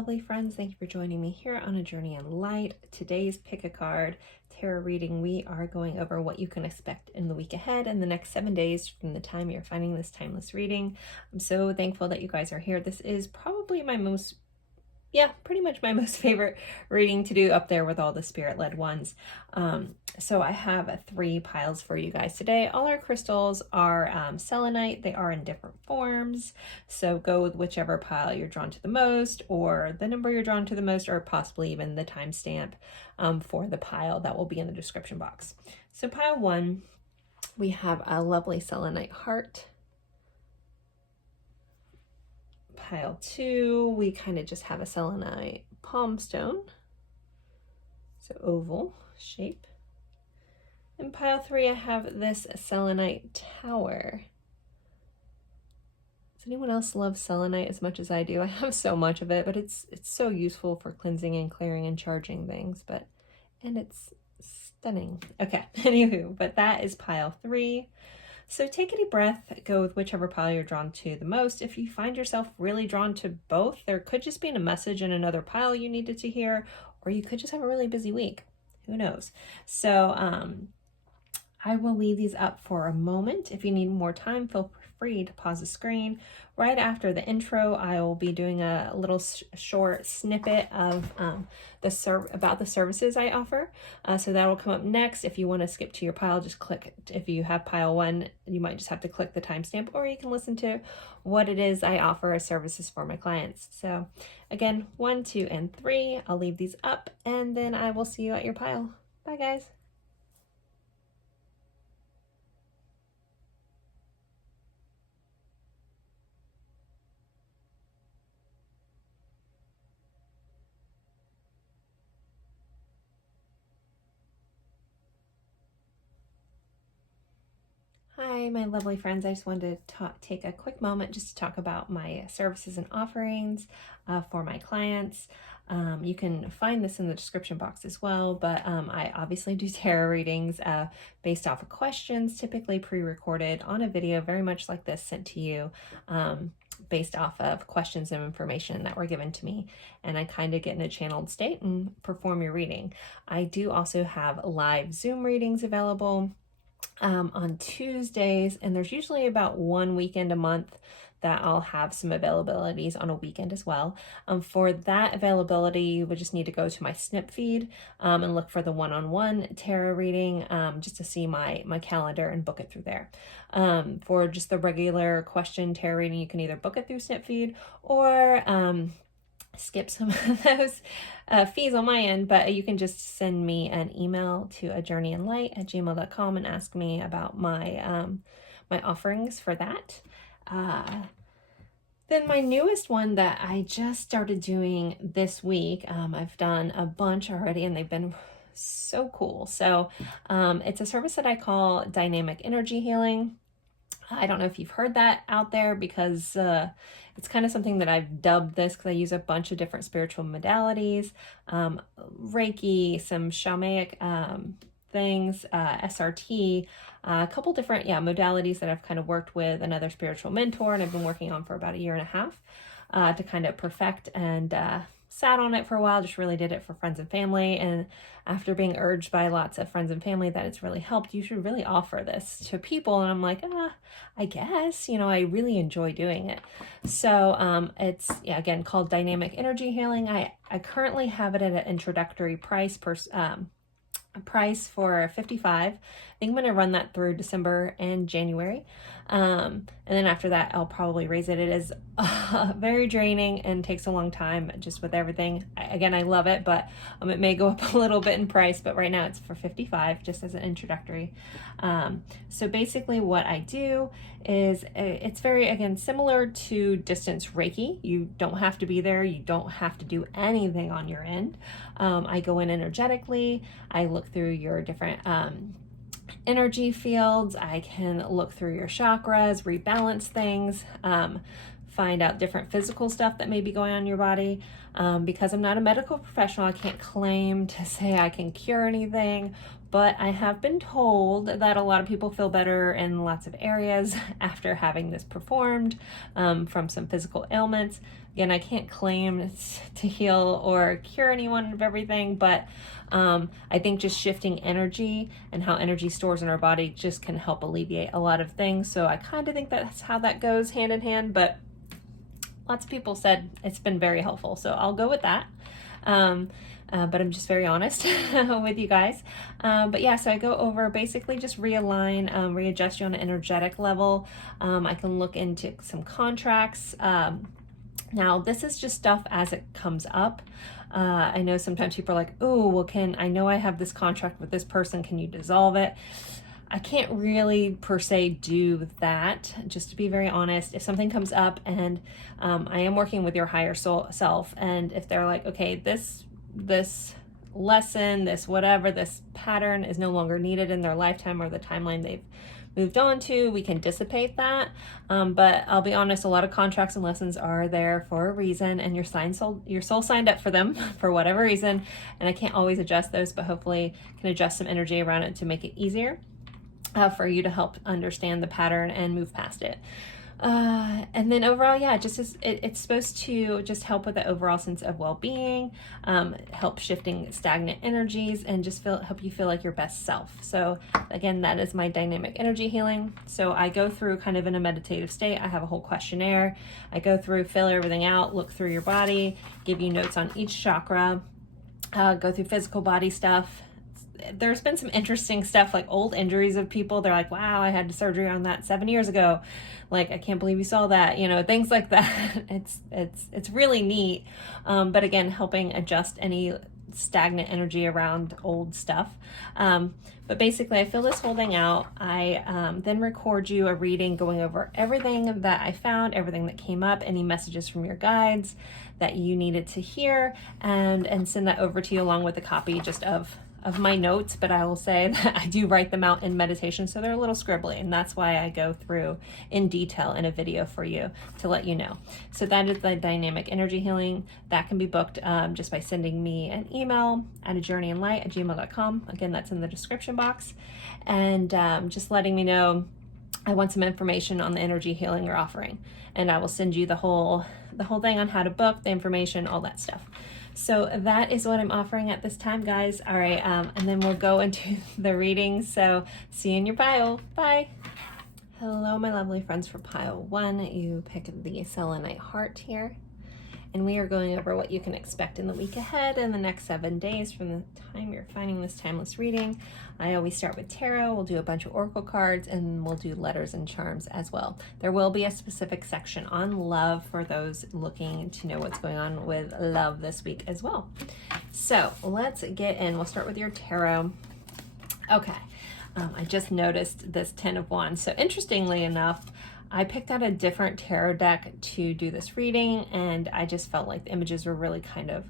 lovely friends. Thank you for joining me here on A Journey in Light. Today's Pick a Card tarot reading, we are going over what you can expect in the week ahead and the next 7 days from the time you're finding this timeless reading. I'm so thankful that you guys are here. This is probably pretty much my most favorite reading to do, up there with all the spirit-led ones. So I have 3 piles for you guys today. All our crystals are selenite. They are in different forms. So go with whichever pile you're drawn to the most, or the number you're drawn to the most, or possibly even the timestamp for the pile that will be in the description box. So pile 1, we have a lovely selenite heart. Pile 2, we kind of just have a selenite palm stone, so oval shape. In pile 3, I have this selenite tower. Does anyone else love selenite as much as I do? I have so much of it, but it's so useful for cleansing and clearing and charging things, and it's stunning. Okay, anywho, but that is pile 3. So take a deep breath, go with whichever pile you're drawn to the most. If you find yourself really drawn to both, there could just be a message in another pile you needed to hear, or you could just have a really busy week. Who knows? So I will leave these up for a moment. If you need more time, feel free to pause the screen. Right after the intro, I will be doing a little short snippet of about the services I offer. So that will come up next. If you want to skip to your pile, just click. If you have pile 1, you might just have to click the timestamp, or you can listen to what it is I offer as services for my clients. So again, 1, 2, and 3, I'll leave these up, and then I will see you at your pile. Bye, guys. Hi, my lovely friends. I just wanted to take a quick moment just to talk about my services and offerings for my clients. You can find this in the description box as well, but I obviously do tarot readings based off of questions, typically pre-recorded on a video, very much like this, sent to you based off of questions and information that were given to me, and I kind of get in a channeled state and perform your reading. I do also have live Zoom readings available on Tuesdays, and there's usually about 1 weekend a month that I'll have some availabilities on a weekend as well. For that availability, you would just need to go to my snip feed and look for the one-on-one tarot reading just to see my calendar and book it through there. For just the regular question tarot reading, you can either book it through snip feed or skip some of those fees on my end, but you can just send me an email to ajourneyinlight@gmail.com and ask me about my my offerings for that. Then my newest one that I just started doing this week, I've done a bunch already and they've been so cool. So it's a service that I call dynamic energy healing. I don't know if you've heard that out there, because it's kind of something that I've dubbed this because I use a bunch of different spiritual modalities, Reiki, some shamanic things, SRT, a couple different modalities that I've kind of worked with another spiritual mentor, and I've been working on for about 1.5 years to kind of perfect, and sat on it for a while, just really did it for friends and family. And after being urged by lots of friends and family that it's really helped, you should really offer this to people. And I'm like, I guess, I really enjoy doing it. So it's, again, called Dynamic Energy Healing. I currently have it at an introductory price for $55. I think I'm going to run that through December and January. And then after that, I'll probably raise it. It is very draining and takes a long time just with everything. Again, I love it, but it may go up a little bit in price, but right now it's for $55 just as an introductory. So basically what I do is it's very, again, similar to distance Reiki. You don't have to be there. You don't have to do anything on your end. I go in energetically. I look through your different energy fields. I can look through your chakras, rebalance things, find out different physical stuff that may be going on in your body. Because I'm not a medical professional, I can't claim to say I can cure anything but I have been told that a lot of people feel better in lots of areas after having this performed from some physical ailments. Again, I can't claim to heal or cure anyone of everything, but I think just shifting energy and how energy stores in our body just can help alleviate a lot of things. So I kind of think that's how that goes hand in hand, but lots of people said it's been very helpful. So I'll go with that. But I'm just very honest with you guys. But yeah, so I go over basically just realign, readjust you on an energetic level. I can look into some contracts. Now, this is just stuff as it comes up. I know sometimes people are like, oh, well, I know I have this contract with this person. Can you dissolve it? I can't really per se do that, just to be very honest. If something comes up and I am working with your higher self, and if they're like, okay, this lesson, this whatever, this pattern is no longer needed in their lifetime or the timeline they've moved on to, we can dissipate that. But I'll be honest, a lot of contracts and lessons are there for a reason, and your soul signed up for them for whatever reason. And I can't always adjust those, but hopefully can adjust some energy around it to make it easier for you to help understand the pattern and move past it. And then overall, yeah, it's supposed to just help with the overall sense of well-being, help shifting stagnant energies, and just help you feel like your best self. So again, that is my dynamic energy healing. So I go through kind of in a meditative state. I have a whole questionnaire. I go through, fill everything out, look through your body, give you notes on each chakra, go through physical body stuff. There's been some interesting stuff, like old injuries of people. They're like, wow, I had surgery on that 7 years ago. Like, I can't believe you saw that, things like that. It's really neat. But again, helping adjust any stagnant energy around old stuff. But basically I fill this whole thing out. I then record you a reading going over everything that I found, everything that came up, any messages from your guides that you needed to hear, and send that over to you along with a copy just of my notes. But I will say that I do write them out in meditation, so they're a little scribbly, and that's why I go through in detail in a video for you to let you know. So that is the dynamic energy healing. That can be booked just by sending me an email at ajourneyinlight@gmail.com. Again, that's in the description box, and just letting me know I want some information on the energy healing you're offering, and I will send you the whole thing on how to book, the information, all that stuff. So that is what I'm offering at this time, guys. All right, and then we'll go into the reading. So see you in your pile. Bye. Hello, my lovely friends for pile 1. You picked the selenite heart here. And we are going over what you can expect in the week ahead and the next 7 days from the time you're finding this timeless reading. I always start with tarot. We'll do a bunch of oracle cards, and we'll do letters and charms as well. There will be a specific section on love for those looking to know what's going on with love this week as well. So let's get in. We'll start with your tarot. Okay. I just noticed this 10 of Wands. So interestingly enough, I picked out a different tarot deck to do this reading, and I just felt like the images were really kind of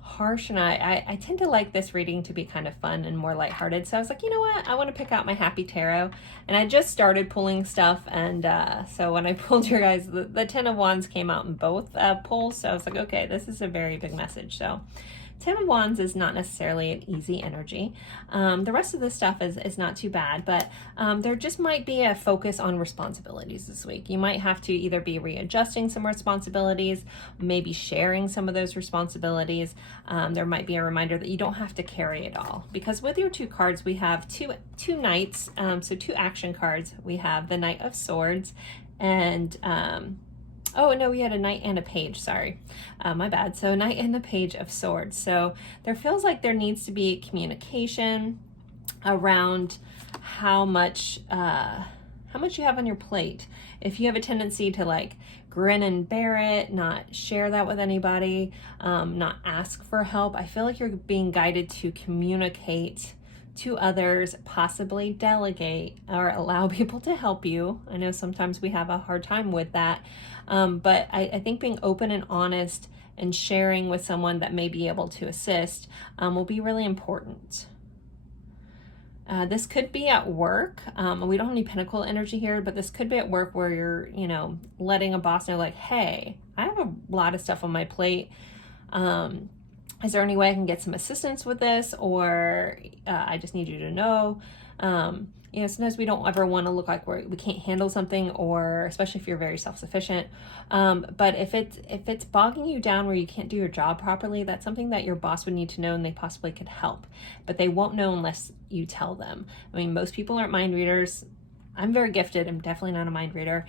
harsh, and I tend to like this reading to be kind of fun and more lighthearted. So I was like, you know what? I want to pick out my happy tarot, and I just started pulling stuff, and so when I pulled your guys, the 10 of Wands came out in both pulls, so I was like, okay, this is a very big message. So 10 of Wands is not necessarily an easy energy. The rest of the stuff is not too bad, but there just might be a focus on responsibilities this week. You might have to either be readjusting some responsibilities, maybe sharing some of those responsibilities. There might be a reminder that you don't have to carry it all, because with your 2 cards, we have two knights, so 2 action cards. We have the Knight of Swords and oh, no, we had a Knight and a Page, sorry. My bad. So Knight and the Page of Swords. So there feels like there needs to be communication around how much you have on your plate. If you have a tendency to like grin and bear it, not share that with anybody, not ask for help, I feel like you're being guided to communicate to others, possibly delegate or allow people to help you. I know sometimes we have a hard time with that, but I think being open and honest and sharing with someone that may be able to assist will be really important. This could be at work. We don't have any pentacle energy here, but this could be at work where you're, letting a boss know like, hey, I have a lot of stuff on my plate. is there any way I can get some assistance with this? Or I just need you to know. You know, sometimes we don't ever want to look like we can't handle something, or especially if you're very self-sufficient. But if it's bogging you down where you can't do your job properly, that's something that your boss would need to know, and they possibly could help. But they won't know unless you tell them. I mean, most people aren't mind readers. I'm very gifted. I'm definitely not a mind reader.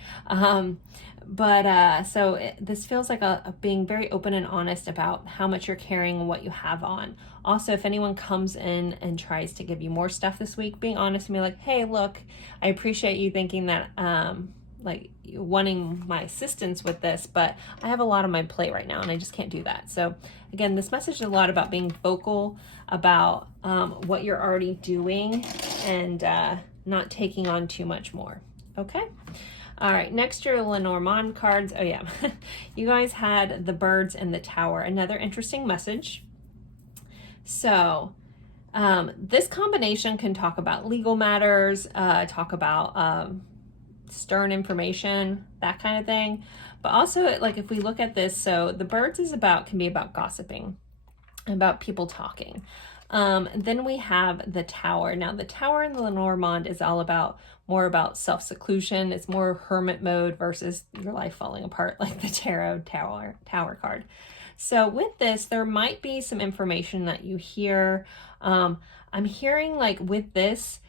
This feels like a being very open and honest about how much you're carrying and what you have on. Also, if anyone comes in and tries to give you more stuff this week, being honest and be like, hey, look, I appreciate you thinking that, like wanting my assistance with this, but I have a lot on my plate right now and I just can't do that. So again, this message is a lot about being vocal about what you're already doing, and not taking on too much more. Okay. All right. Next, your Lenormand cards. Oh yeah. You guys had the birds and the tower. Another interesting message. So this combination can talk about legal matters, talk about stern information, that kind of thing. But also, like, if we look at this, so the birds can be about gossiping, about people talking. Then we have the tower. Now the tower in the Lenormand is all about more about self-seclusion. It's more hermit mode versus your life falling apart, like the tarot tower card. So with this, there might be some information that you hear. I'm hearing, like, with this,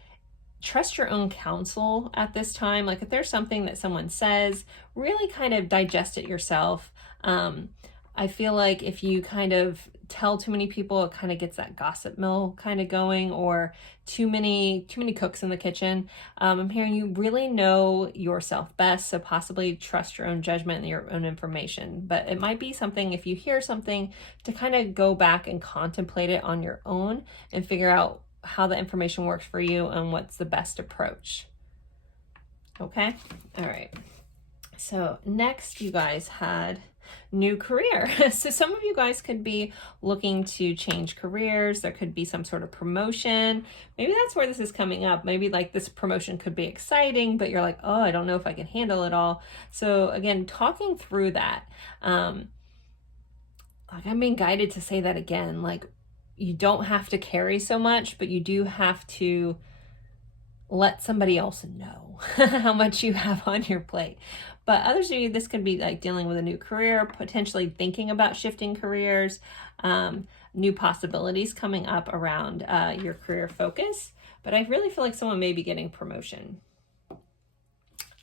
trust your own counsel at this time. Like, if there's something that someone says, really kind of digest it yourself. I feel like if you kind of tell too many people, it kind of gets that gossip mill kind of going, or too many cooks in the kitchen. I'm hearing you really know yourself best, so possibly trust your own judgment and your own information. But it might be something, if you hear something, to kind of go back and contemplate it on your own and figure out how the information works for you and what's the best approach. Okay? All right. So next, you guys had new career. So some of you guys could be looking to change careers. There could be some sort of promotion. Maybe that's where this is coming up. Maybe like this promotion could be exciting, but you're like, oh, I don't know if I can handle it all. So again, talking through that, like, I'm being guided to say that again, like, you don't have to carry so much, but you do have to let somebody else know how much you have on your plate. But others of you, this could be like dealing with a new career, potentially thinking about shifting careers, new possibilities coming up around your career focus. But I really feel like someone may be getting promotion.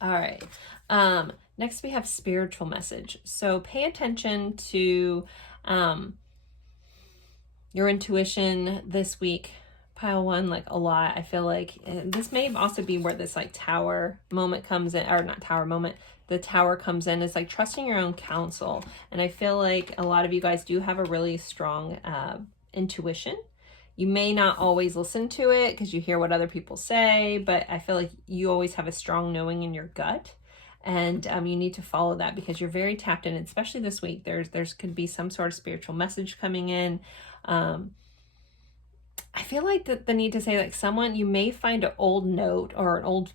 All right. Next, we have spiritual message. So pay attention to your intuition this week. Pile one, like, a lot. I feel like this may also be where this like tower moment comes in, or not tower moment, the tower comes in, is like trusting your own counsel. And I feel like a lot of you guys do have a really strong intuition. You may not always listen to it because you hear what other people say, but I feel like you always have a strong knowing in your gut. And you need to follow that because you're very tapped in, especially this week. There's could be some sort of spiritual message coming in. I feel like the need to say, like, someone, you may find an old note or an old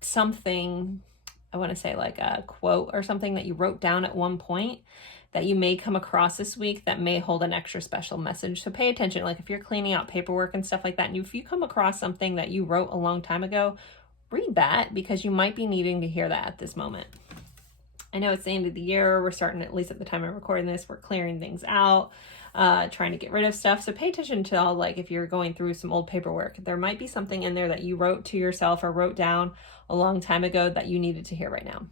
something, I want to say like a quote or something that you wrote down at one point that you may come across this week that may hold an extra special message. So pay attention. Like, if you're cleaning out paperwork and stuff like that, and if you come across something that you wrote a long time ago, read that because you might be needing to hear that at this moment. I know it's the end of the year. We're starting, at least at the time I'm recording this, we're clearing things out. Trying to get rid of stuff. So pay attention to all, like, if you're going through some old paperwork, there might be something in there that you wrote to yourself or wrote down a long time ago that you needed to hear right now.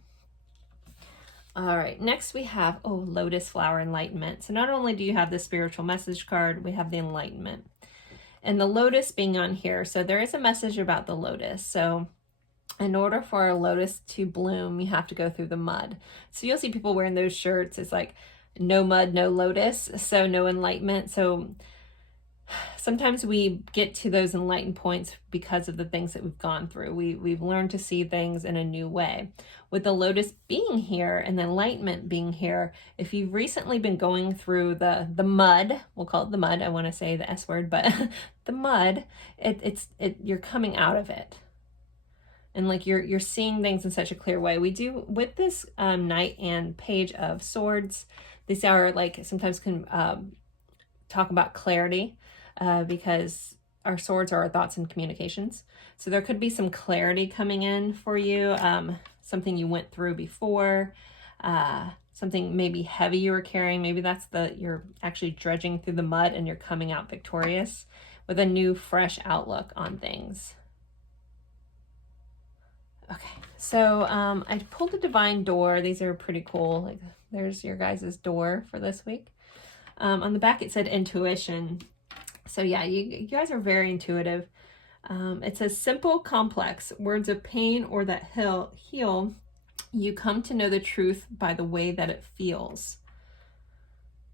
All right, next we have, Lotus flower enlightenment. So not only do you have the spiritual message card, we have the enlightenment. And the lotus being on here, so there is a message about the lotus. So in order for a lotus to bloom, you have to go through the mud. So you'll see people wearing those shirts. It's like, no mud, no lotus, so no enlightenment. So sometimes we get to those enlightened points because of the things that we've gone through. We've learned to see things in a new way. With the lotus being here and the enlightenment being here, if you've recently been going through the mud, we'll call it the mud, I want to say the S word, but the mud, you're coming out of it. And like you're seeing things in such a clear way. We do with this Knight and Page of Swords. These are like sometimes can talk about clarity because our swords are our thoughts and communications. So there could be some clarity coming in for you, something you went through before, something maybe heavy you were carrying. Maybe that's you're actually dredging through the mud and you're coming out victorious with a new, fresh outlook on things. Okay, so I pulled a divine door. These are pretty cool. Like, there's your guys' door for this week. On the back it said intuition. So yeah, you guys are very intuitive. It says simple, complex, words of pain or that heal. You come to know the truth by the way that it feels.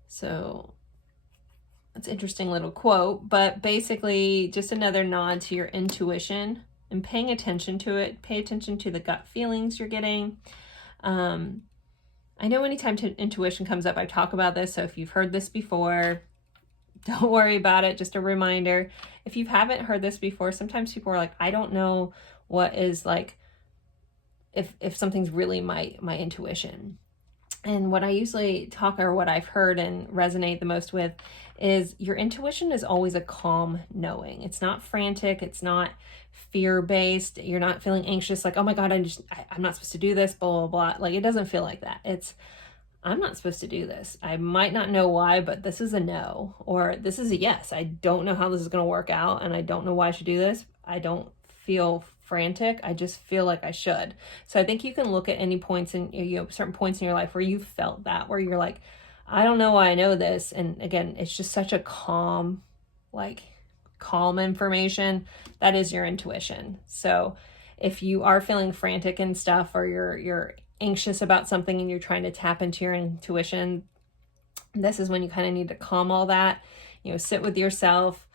So that's an interesting little quote, but basically just another nod to your intuition and paying attention to it. Pay attention to the gut feelings you're getting. I know anytime intuition comes up, I talk about this. So if you've heard this before, don't worry about it. Just a reminder. If you haven't heard this before, sometimes people are like, I don't know what is like, if something's really my intuition. And what I usually talk, or what I've heard and resonate the most with, is your intuition is always a calm knowing. It's not frantic. It's not fear-based. You're not feeling anxious, like, oh my God, I'm not supposed to do this, blah, blah, blah. Like, it doesn't feel like that. It's, I'm not supposed to do this. I might not know why, but this is a no, or this is a yes. I don't know how this is going to work out, and I don't know why I should do this. I don't feel frantic. I just feel like I should. So I think you can look at any points in, certain points in your life where you felt that, where you're like, I don't know why I know this. And again, it's just such a calm information. That is your intuition. So if you are feeling frantic and stuff, or you're anxious about something and you're trying to tap into your intuition, this is when you kind of need to calm all that, sit with yourself,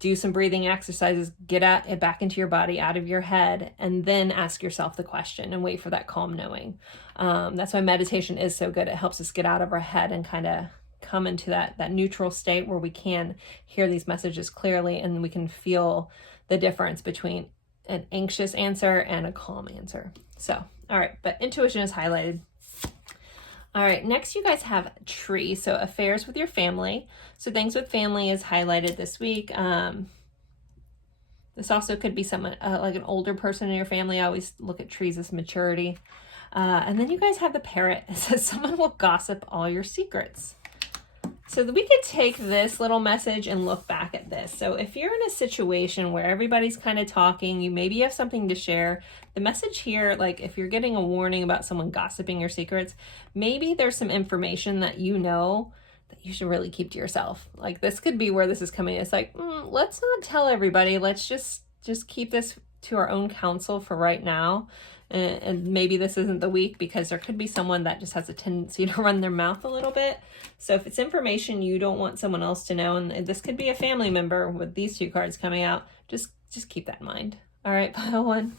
do some breathing exercises, get back into your body, out of your head, and then ask yourself the question and wait for that calm knowing. That's why meditation is so good. It helps us get out of our head and kind of come into that neutral state where we can hear these messages clearly, and we can feel the difference between an anxious answer and a calm answer. So, all right, but intuition is highlighted. All right, next you guys have tree. So affairs with your family. So things with family is highlighted this week. This also could be someone like an older person in your family. I always look at trees as maturity. And then you guys have the parrot. It says someone will gossip all your secrets. So we could take this little message and look back at this. So if you're in a situation where everybody's kind of talking, you maybe have something to share, the message here, like if you're getting a warning about someone gossiping your secrets, maybe there's some information that you know that you should really keep to yourself. Like this could be where this is coming. It's like, let's not tell everybody. Let's just keep this to our own counsel for right now. And maybe this isn't the week, because there could be someone that just has a tendency to run their mouth a little bit. So if it's information you don't want someone else to know, and this could be a family member with these two cards coming out, just keep that in mind. All right, pile one.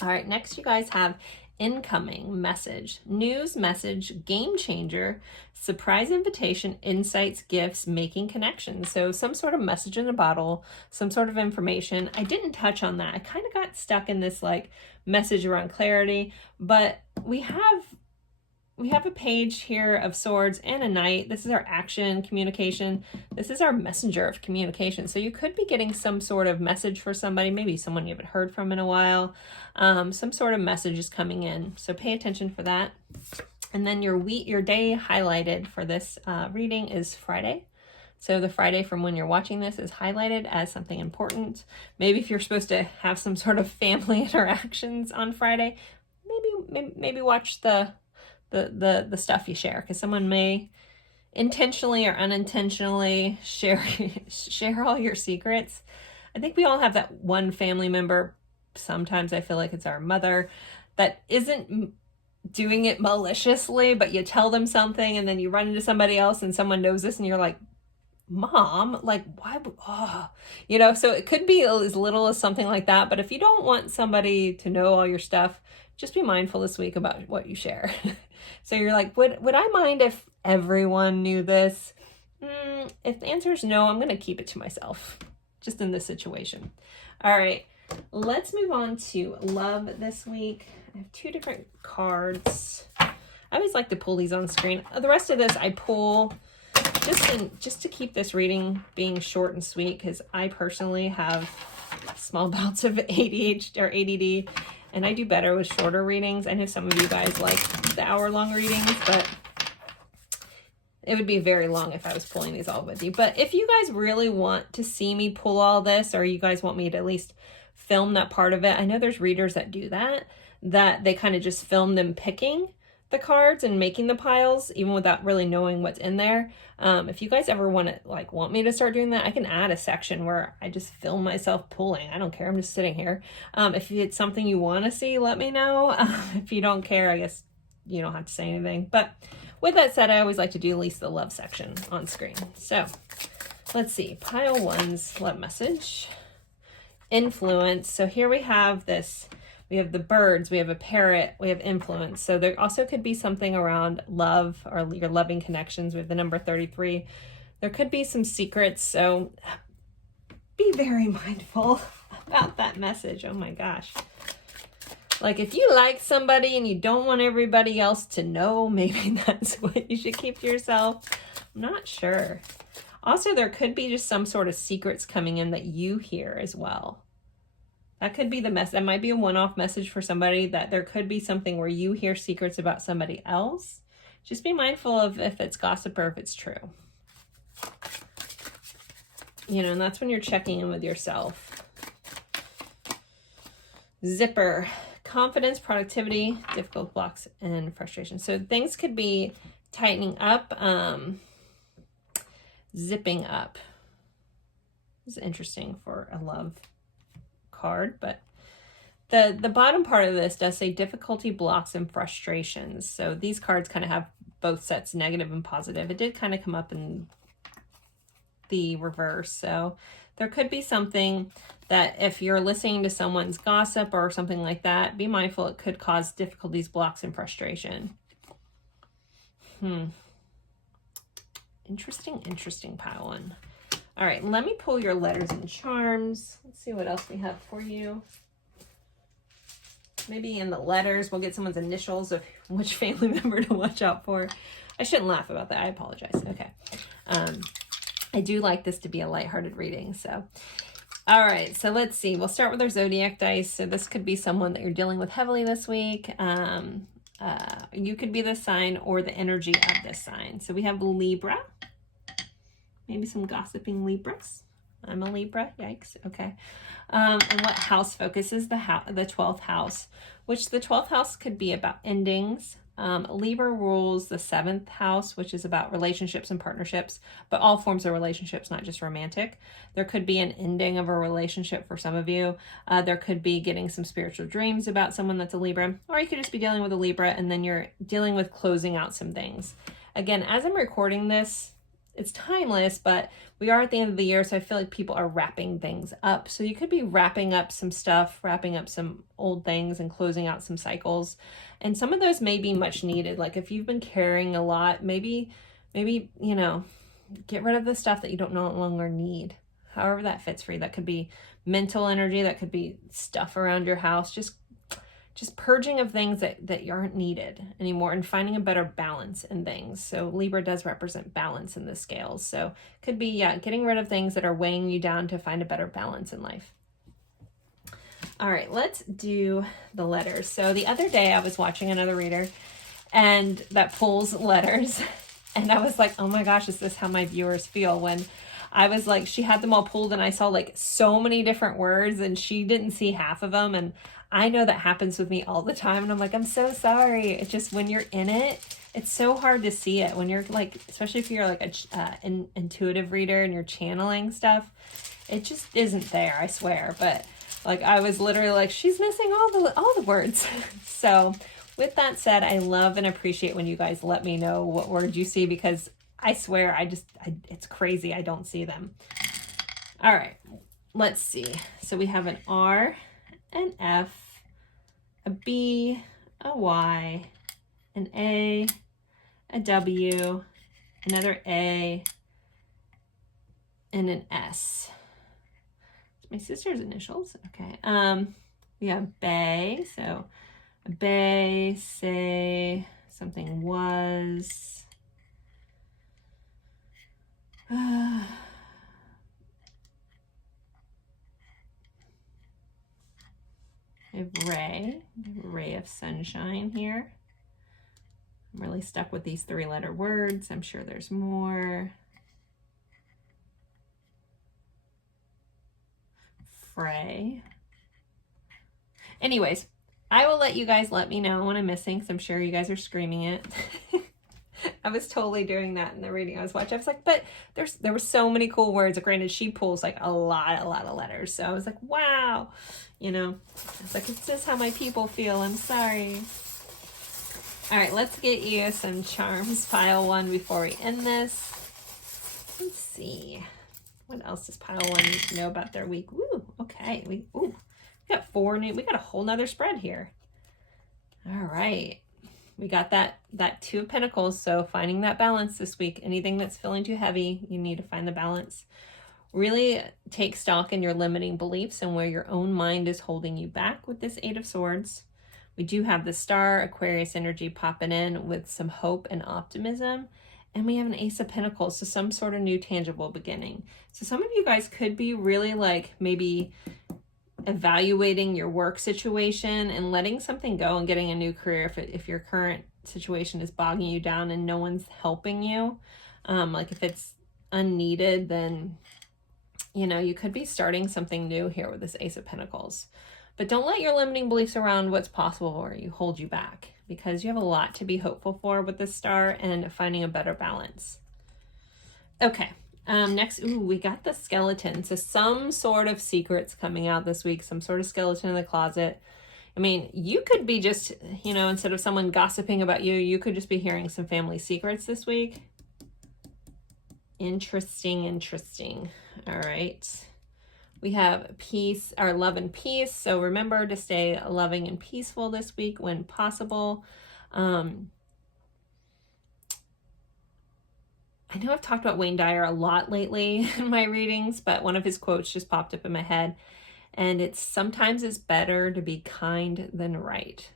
All right, next you guys have incoming message, news message, game changer, surprise invitation, insights, gifts, making connections. So some sort of message in a bottle, some sort of information. I didn't touch on that. I kind of got stuck in this like message around clarity, but we have a page here of swords and a knight. This is our action communication. This is our messenger of communication. So you could be getting some sort of message for somebody, maybe someone you haven't heard from in a while. Some sort of message is coming in. So pay attention for that. And then your day highlighted for this reading is Friday. So the Friday from when you're watching this is highlighted as something important. Maybe if you're supposed to have some sort of family interactions on Friday, maybe watch the stuff you share, because someone may intentionally or unintentionally share all your secrets. I think we all have that one family member. Sometimes I feel like it's our mother that isn't doing it maliciously, but you tell them something and then you run into somebody else and someone knows this and you're like, Mom, like, why? So it could be as little as something like that. But if you don't want somebody to know all your stuff, just be mindful this week about what you share. So you're like, would I mind if everyone knew this? If the answer is no, I'm going to keep it to myself, just in this situation. All right, let's move on to love this week. I have two different cards. I always like to pull these on screen. The rest of this I pull just to keep this reading being short and sweet, because I personally have small bouts of ADHD or ADD, and I do better with shorter readings. I know some of you guys like the hour-long readings, but it would be very long if I was pulling these all with you. But if you guys really want to see me pull all this, or you guys want me to at least film that part of it, I know there's readers that do that they kind of just film them picking the cards and making the piles, even without really knowing what's in there. If you guys ever want me to start doing that, I can add a section where I just film myself pulling. I don't care. I'm just sitting here. If it's something you want to see, let me know. If you don't care, I guess you don't have to say anything. But with that said, I always like to do at least the love section on screen. So let's see. Pile 1's love message. Influence. So here we have this. We have the birds, we have a parrot, we have influence. So there also could be something around love or your loving connections. We have the number 33. There could be some secrets. So be very mindful about that message. Oh my gosh. Like if you like somebody and you don't want everybody else to know, maybe that's what you should keep to yourself. I'm not sure. Also, there could be just some sort of secrets coming in that you hear as well. That could be the mess. That might be a one-off message for somebody, that there could be something where you hear secrets about somebody else. Just be mindful of if it's gossip or if it's true. You know, and that's when you're checking in with yourself. Zipper. Confidence, productivity, difficult blocks, and frustration. So things could be tightening up, zipping up. This is interesting for a love card, but the bottom part of this does say difficulty, blocks, and frustrations. So these cards kind of have both sets, negative and positive. It did kind of come up in the reverse. So there could be something that if you're listening to someone's gossip or something like that, be mindful it could cause difficulties, blocks, and frustration. Interesting pile 1. All right, let me pull your letters and charms. Let's see what else we have for you. Maybe in the letters, we'll get someone's initials of which family member to watch out for. I shouldn't laugh about that. I apologize. Okay. I do like this to be a lighthearted reading. So, all right. So let's see. We'll start with our zodiac dice. So this could be someone that you're dealing with heavily this week. You could be the sign or the energy of this sign. So we have Libra. Maybe some gossiping Libras. I'm a Libra. Yikes. Okay. And what house focuses? The 12th house, which the 12th house could be about endings. Libra rules the 7th house, which is about relationships and partnerships, but all forms of relationships, not just romantic. There could be an ending of a relationship for some of you. There could be getting some spiritual dreams about someone that's a Libra, or you could just be dealing with a Libra and then you're dealing with closing out some things. Again, as I'm recording this, it's timeless, but we are at the end of the year, so I feel like people are wrapping things up. So you could be wrapping up some stuff, wrapping up some old things and closing out some cycles. And some of those may be much needed. Like if you've been carrying a lot, maybe, you know, get rid of the stuff that you don't no longer need. However that fits for you. That could be mental energy. That could be stuff around your house. Just purging of things that aren't needed anymore and finding a better balance in things. So Libra does represent balance in the scales. So could be, getting rid of things that are weighing you down to find a better balance in life. All right, let's do the letters. So the other day I was watching another reader and that pulls letters. And I was like, oh my gosh, is this how my viewers feel? When I was like, she had them all pulled and I saw like so many different words and she didn't see half of them. And I know that happens with me all the time. And I'm like, I'm so sorry. It's just when you're in it, it's so hard to see it. When you're like, especially if you're like an intuitive reader and you're channeling stuff, it just isn't there, I swear. But like, I was literally like, she's missing all the words. So with that said, I love and appreciate when you guys let me know what words you see, because I swear, it's crazy. I don't see them. All right, let's see. So we have an R, an F, a B, a Y, an A, a W, another A, and an S. It's my sister's initials. Okay. We have Bay. So Bay, say something was. A ray of sunshine here. I'm really stuck with these 3-letter words. I'm sure there's more. Fray. Anyways, I will let you guys let me know when I'm missing, because I'm sure you guys are screaming it. I was totally doing that in the reading I was watching. I was like, but there were so many cool words. Granted, she pulls like a lot of letters. So I was like, wow. You know, it's like, it's just how my people feel. I'm sorry. All right, let's get you some charms, pile 1, before we end this. Let's see. What else does pile 1 need to know about their week? Woo, okay. We got 4 new. We got a whole nother spread here. All right. We got that 2 of Pentacles, so finding that balance this week. Anything that's feeling too heavy, you need to find the balance. Really take stock in your limiting beliefs and where your own mind is holding you back with this 8 of Swords. We do have the Star, Aquarius energy popping in with some hope and optimism. And we have an Ace of Pentacles, so some sort of new tangible beginning. So some of you guys could be really like maybe evaluating your work situation and letting something go and getting a new career if your current situation is bogging you down and no one's helping you. Like if it's unneeded, then, you know, you could be starting something new here with this Ace of Pentacles. But don't let your limiting beliefs around what's possible or you hold you back, because you have a lot to be hopeful for with this Star and finding a better balance. Okay. Next, we got the skeleton. So some sort of secrets coming out this week, some sort of skeleton in the closet. I mean, you could be just, you know, instead of someone gossiping about you, you could just be hearing some family secrets this week. Interesting. All right. We have peace, or love and peace. So remember to stay loving and peaceful this week when possible. I know I've talked about Wayne Dyer a lot lately in my readings, but one of his quotes just popped up in my head. And it's, sometimes it's better to be kind than right.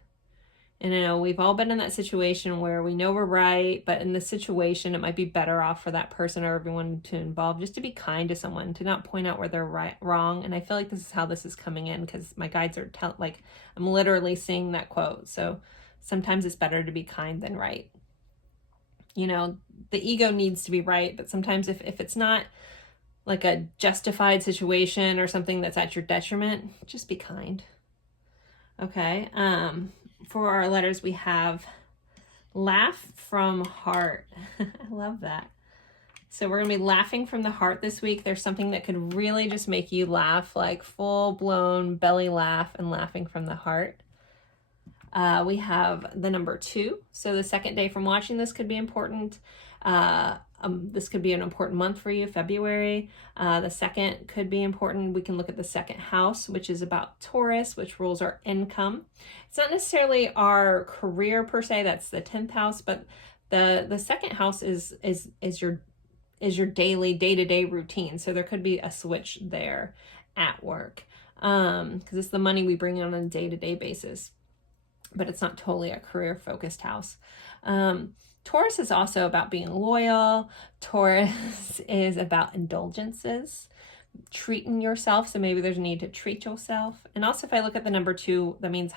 And I know we've all been in that situation where we know we're right, but in the situation, it might be better off for that person or everyone to involve just to be kind to someone, to not point out where they're wrong. And I feel like this is how this is coming in, because my guides are like, I'm literally seeing that quote. So sometimes it's better to be kind than right. You know, the ego needs to be right, but sometimes if it's not like a justified situation or something that's at your detriment, just be kind. Okay. For our letters, we have laugh from heart. I love that. So we're going to be laughing from the heart this week. There's something that could really just make you laugh, like full-blown belly laugh and laughing from the heart. We have the number 2. So the second day from watching this could be important. This could be an important month for you, February. The second could be important. We can look at the second house, which is about Taurus, which rules our income. It's not necessarily our career per se, that's the 10th house, but the second house is your daily day-to-day routine. So there could be a switch there at work, because it's the money we bring in on a day-to-day basis, but it's not totally a career-focused house. Taurus is also about being loyal. Taurus is about indulgences, treating yourself. So maybe there's a need to treat yourself. And also if I look at the number 2, that means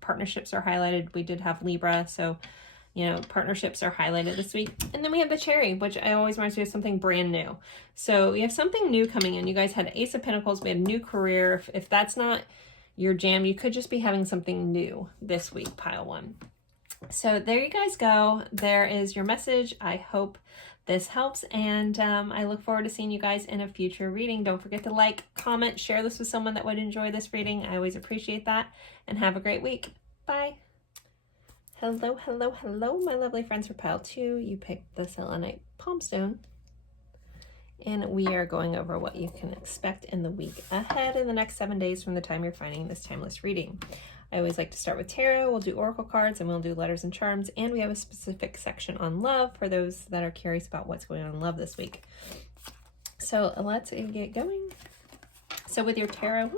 partnerships are highlighted. We did have Libra. So, you know, partnerships are highlighted this week. And then we have the cherry, which I always reminds me of something brand new. So we have something new coming in. You guys had Ace of Pentacles. We had a new career. If that's not your jam, you could just be having something new this week, pile 1. So there you guys go. There is your message. I hope this helps, and I look forward to seeing you guys in a future reading. Don't forget to like, comment, share this with someone that would enjoy this reading. I always appreciate that, and have a great week. Bye. Hello, my lovely friends for pile 2. You picked the selenite palm stone, and we are going over what you can expect in the week ahead in the next 7 days from the time you're finding this timeless reading. I always like to start with tarot. We'll do oracle cards, and we'll do letters and charms, and we have a specific section on love for those that are curious about what's going on in love this week. So let's get going. So with your tarot,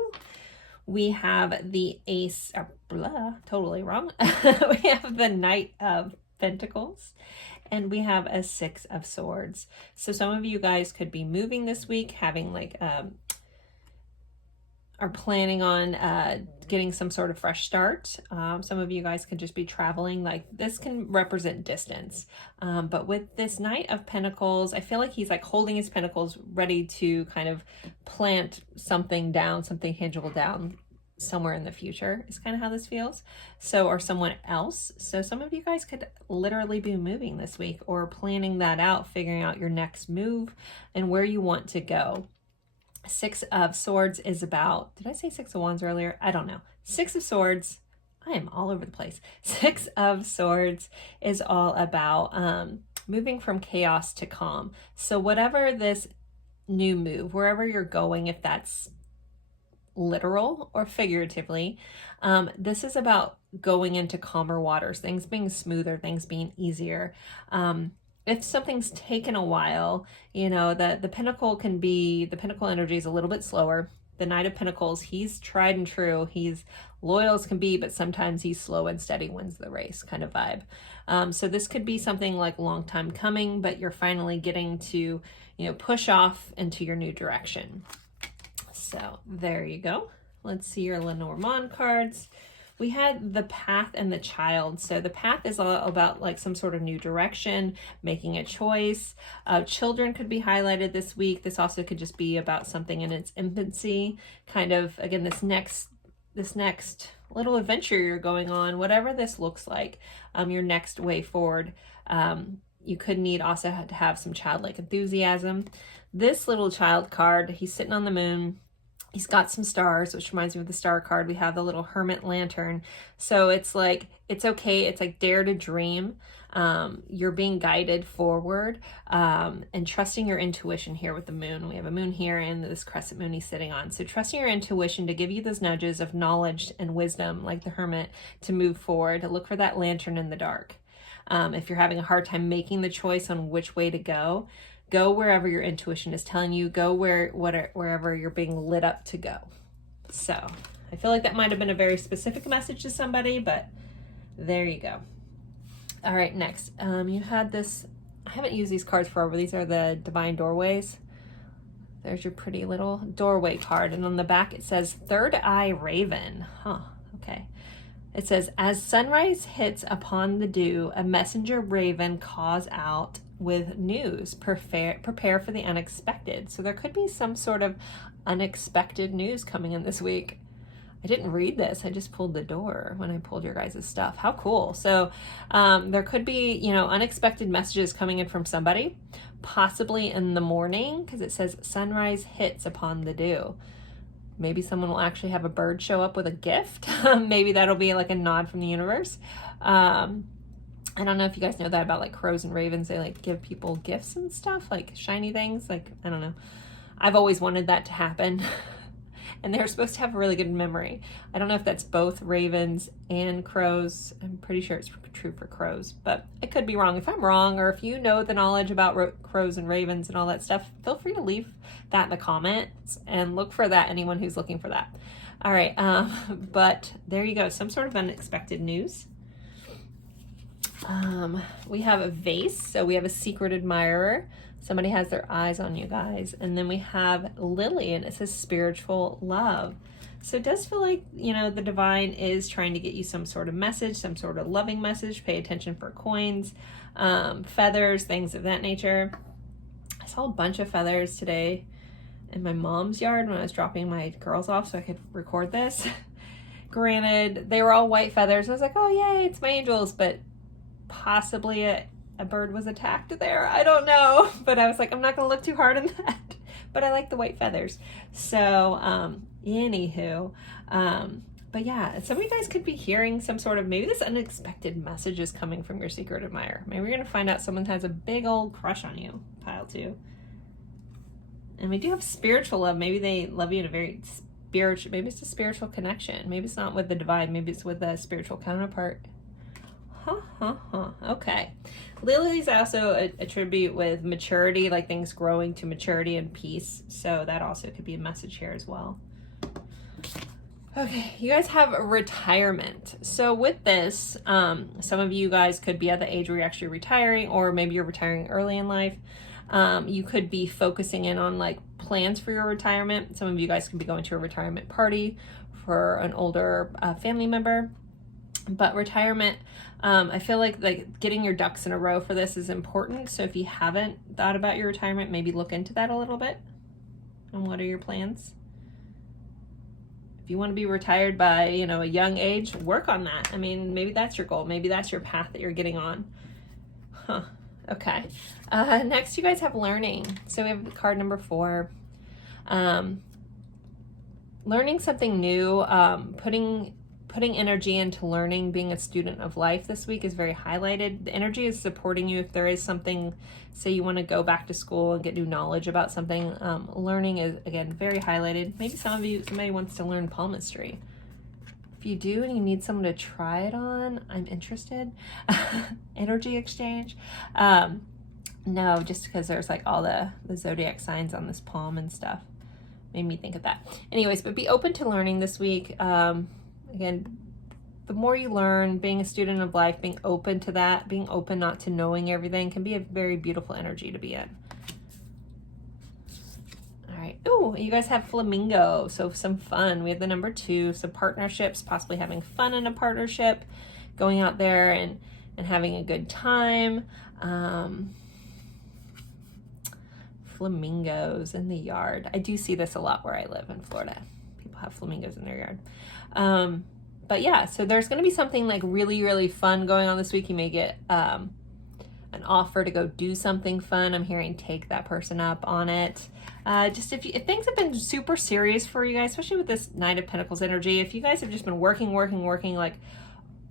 we have the ace, totally wrong. We have the Knight of Pentacles, and we have a 6 of Swords. So some of you guys could be moving this week, having like are planning on getting some sort of fresh start. Some of you guys could just be traveling. Like this can represent distance. But with this Knight of Pentacles, I feel like he's like holding his pentacles ready to kind of plant something down, something tangible down somewhere in the future is kind of how this feels. So, or someone else. So some of you guys could literally be moving this week or planning that out, figuring out your next move and where you want to go. 6 of Swords is about, did I say 6 of Wands earlier? I don't know. 6 of Swords, I am all over the place. 6 of Swords is all about moving from chaos to calm. So whatever this new move, wherever you're going, if that's literal or figuratively, this is about going into calmer waters, things being smoother, things being easier. If something's taken a while, you know, the Pentacle can be, the Pentacle energy is a little bit slower. The Knight of Pentacles, he's tried and true. He's loyal as can be, but sometimes he's slow and steady wins the race kind of vibe. So this could be something like long time coming, but you're finally getting to, you know, push off into your new direction. So there you go. Let's see your Lenormand cards. We had the Path and the Child. So the Path is all about like some sort of new direction, making a choice. Children could be highlighted this week. This also could just be about something in its infancy. Kind of, again, this next little adventure you're going on, whatever this looks like, your next way forward. You could need also to have some childlike enthusiasm. This little child card, he's sitting on the moon. He's got some stars, which reminds me of the star card. We have the little hermit lantern. So it's like, it's okay. It's like dare to dream. You're being guided forward and trusting your intuition here with the moon. We have a moon here and this crescent moon he's sitting on. So trusting your intuition to give you those nudges of knowledge and wisdom, like the hermit, to move forward, to look for that lantern in the dark. If you're having a hard time making the choice on which way to go wherever your intuition is telling you, go wherever you're being lit up to go. So I feel like that might have been a very specific message to somebody, but there you go. All right, next, you had this, I haven't used these cards forever. These are the Divine Doorways. There's your pretty little doorway card. And on the back, it says Third Eye Raven. Huh, okay. It says, as sunrise hits upon the dew, a messenger raven calls out with news. Prepare for the unexpected. So there could be some sort of unexpected news coming in this week. I didn't read this. I just pulled the door when I pulled your guys' stuff. How cool. So there could be, you know, unexpected messages coming in from somebody, possibly in the morning, because it says sunrise hits upon the dew. Maybe someone will actually have a bird show up with a gift. Maybe that'll be like a nod from the universe. I don't know if you guys know that about like crows and ravens. They like give people gifts and stuff, like shiny things. Like, I don't know. I've always wanted that to happen. And they're supposed to have a really good memory. I don't know if that's both ravens and crows. I'm pretty sure it's true for crows, but I could be wrong. If I'm wrong, or if you know the knowledge about crows and ravens and all that stuff, feel free to leave that in the comments and look for that, anyone who's looking for that. All right, but there you go. Some sort of unexpected news. We have a vase, so we have a secret admirer. Somebody has their eyes on you guys. And then we have Lily, and it says spiritual love. So it does feel like, you know, the divine is trying to get you some sort of message, some sort of loving message. Pay attention for coins, feathers, things of that nature. I saw a bunch of feathers today in my mom's yard when I was dropping my girls off so I could record this. Granted, they were all white feathers. I was like, oh, yay, it's my angels, but possibly a bird was attacked there. I don't know, but I was like, I'm not gonna look too hard on that. But I like the white feathers. So, anywho, but yeah, some of you guys could be hearing some sort of, maybe this unexpected message is coming from your secret admirer. Maybe we're gonna find out someone has a big old crush on you, pile 2. And we do have spiritual love. Maybe they love you in a very spiritual, maybe it's a spiritual connection. Maybe it's not with the divine, maybe it's with a spiritual counterpart. Okay. Lily's also a tribute with maturity, like things growing to maturity and peace. So that also could be a message here as well. Okay, you guys have retirement. So with this, some of you guys could be at the age where you're actually retiring, or maybe you're retiring early in life. You could be focusing in on like plans for your retirement. Some of you guys could be going to a retirement party for an older family member. But retirement, I feel like getting your ducks in a row for this is important. So if you haven't thought about your retirement, maybe look into that a little bit. And what are your plans? If you want to be retired by, a young age, work on that. I mean, maybe that's your goal. Maybe that's your path that you're getting on. Huh. Okay. Next, you guys have learning. So we have card number 4. Learning something new, putting energy into learning, being a student of life this week is very highlighted. The energy is supporting you if there is something, say you want to go back to school and get new knowledge about something. Learning is, again, very highlighted. Maybe somebody wants to learn palmistry. If you do and you need someone to try it on, I'm interested. Energy exchange. No, just because there's like all the zodiac signs on this palm and stuff. Made me think of that. Anyways, but be open to learning this week. Again, the more you learn, being a student of life, being open to that, being open not to knowing everything can be a very beautiful energy to be in. All right. Oh, you guys have flamingo. So some fun. We have the number 2. So partnerships, possibly having fun in a partnership, going out there and having a good time. Flamingos in the yard. I do see this a lot where I live in Florida. People have flamingos in their yard. But yeah, so there's going to be something like really, really fun going on this week. You may get an offer to go do something fun. I'm hearing take that person up on it. Just if things have been super serious for you guys, especially with this Knight of Pentacles energy, if you guys have just been working, like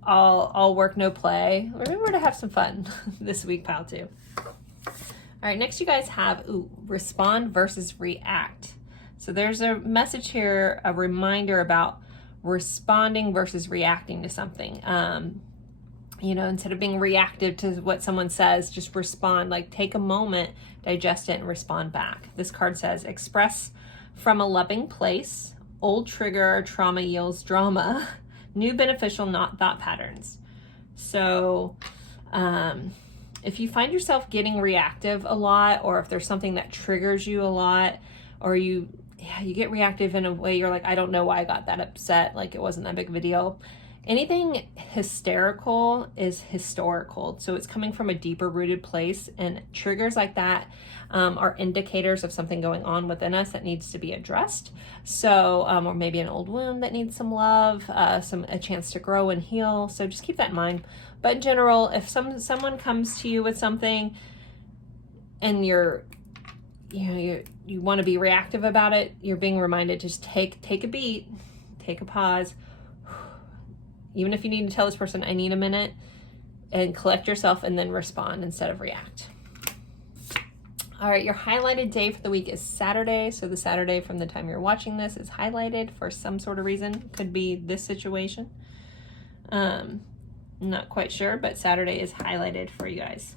all work, no play, remember to have some fun this week, pile 2. All right, next you guys have respond versus react. So there's a message here, a reminder about responding versus reacting to something. Instead of being reactive to what someone says, just respond, like take a moment, digest it, and respond back. This card says, express from a loving place, old trigger or trauma yields drama, new beneficial not thought patterns. So, if you find yourself getting reactive a lot, or if there's something that triggers you a lot, or you get reactive in a way you're like, I don't know why I got that upset, like it wasn't that big of a deal. Anything hysterical is historical. So it's coming from a deeper rooted place, and triggers like that are indicators of something going on within us that needs to be addressed. So, or maybe an old wound that needs some love, a chance to grow and heal. So just keep that in mind. But in general, if someone comes to you with something and you want to be reactive about it, you're being reminded, just take a beat, take a pause. Even if you need to tell this person, I need a minute, and collect yourself and then respond instead of react. All right, your highlighted day for the week is Saturday. So the Saturday from the time you're watching this is highlighted for some sort of reason. Could be this situation. Not quite sure, but Saturday is highlighted for you guys.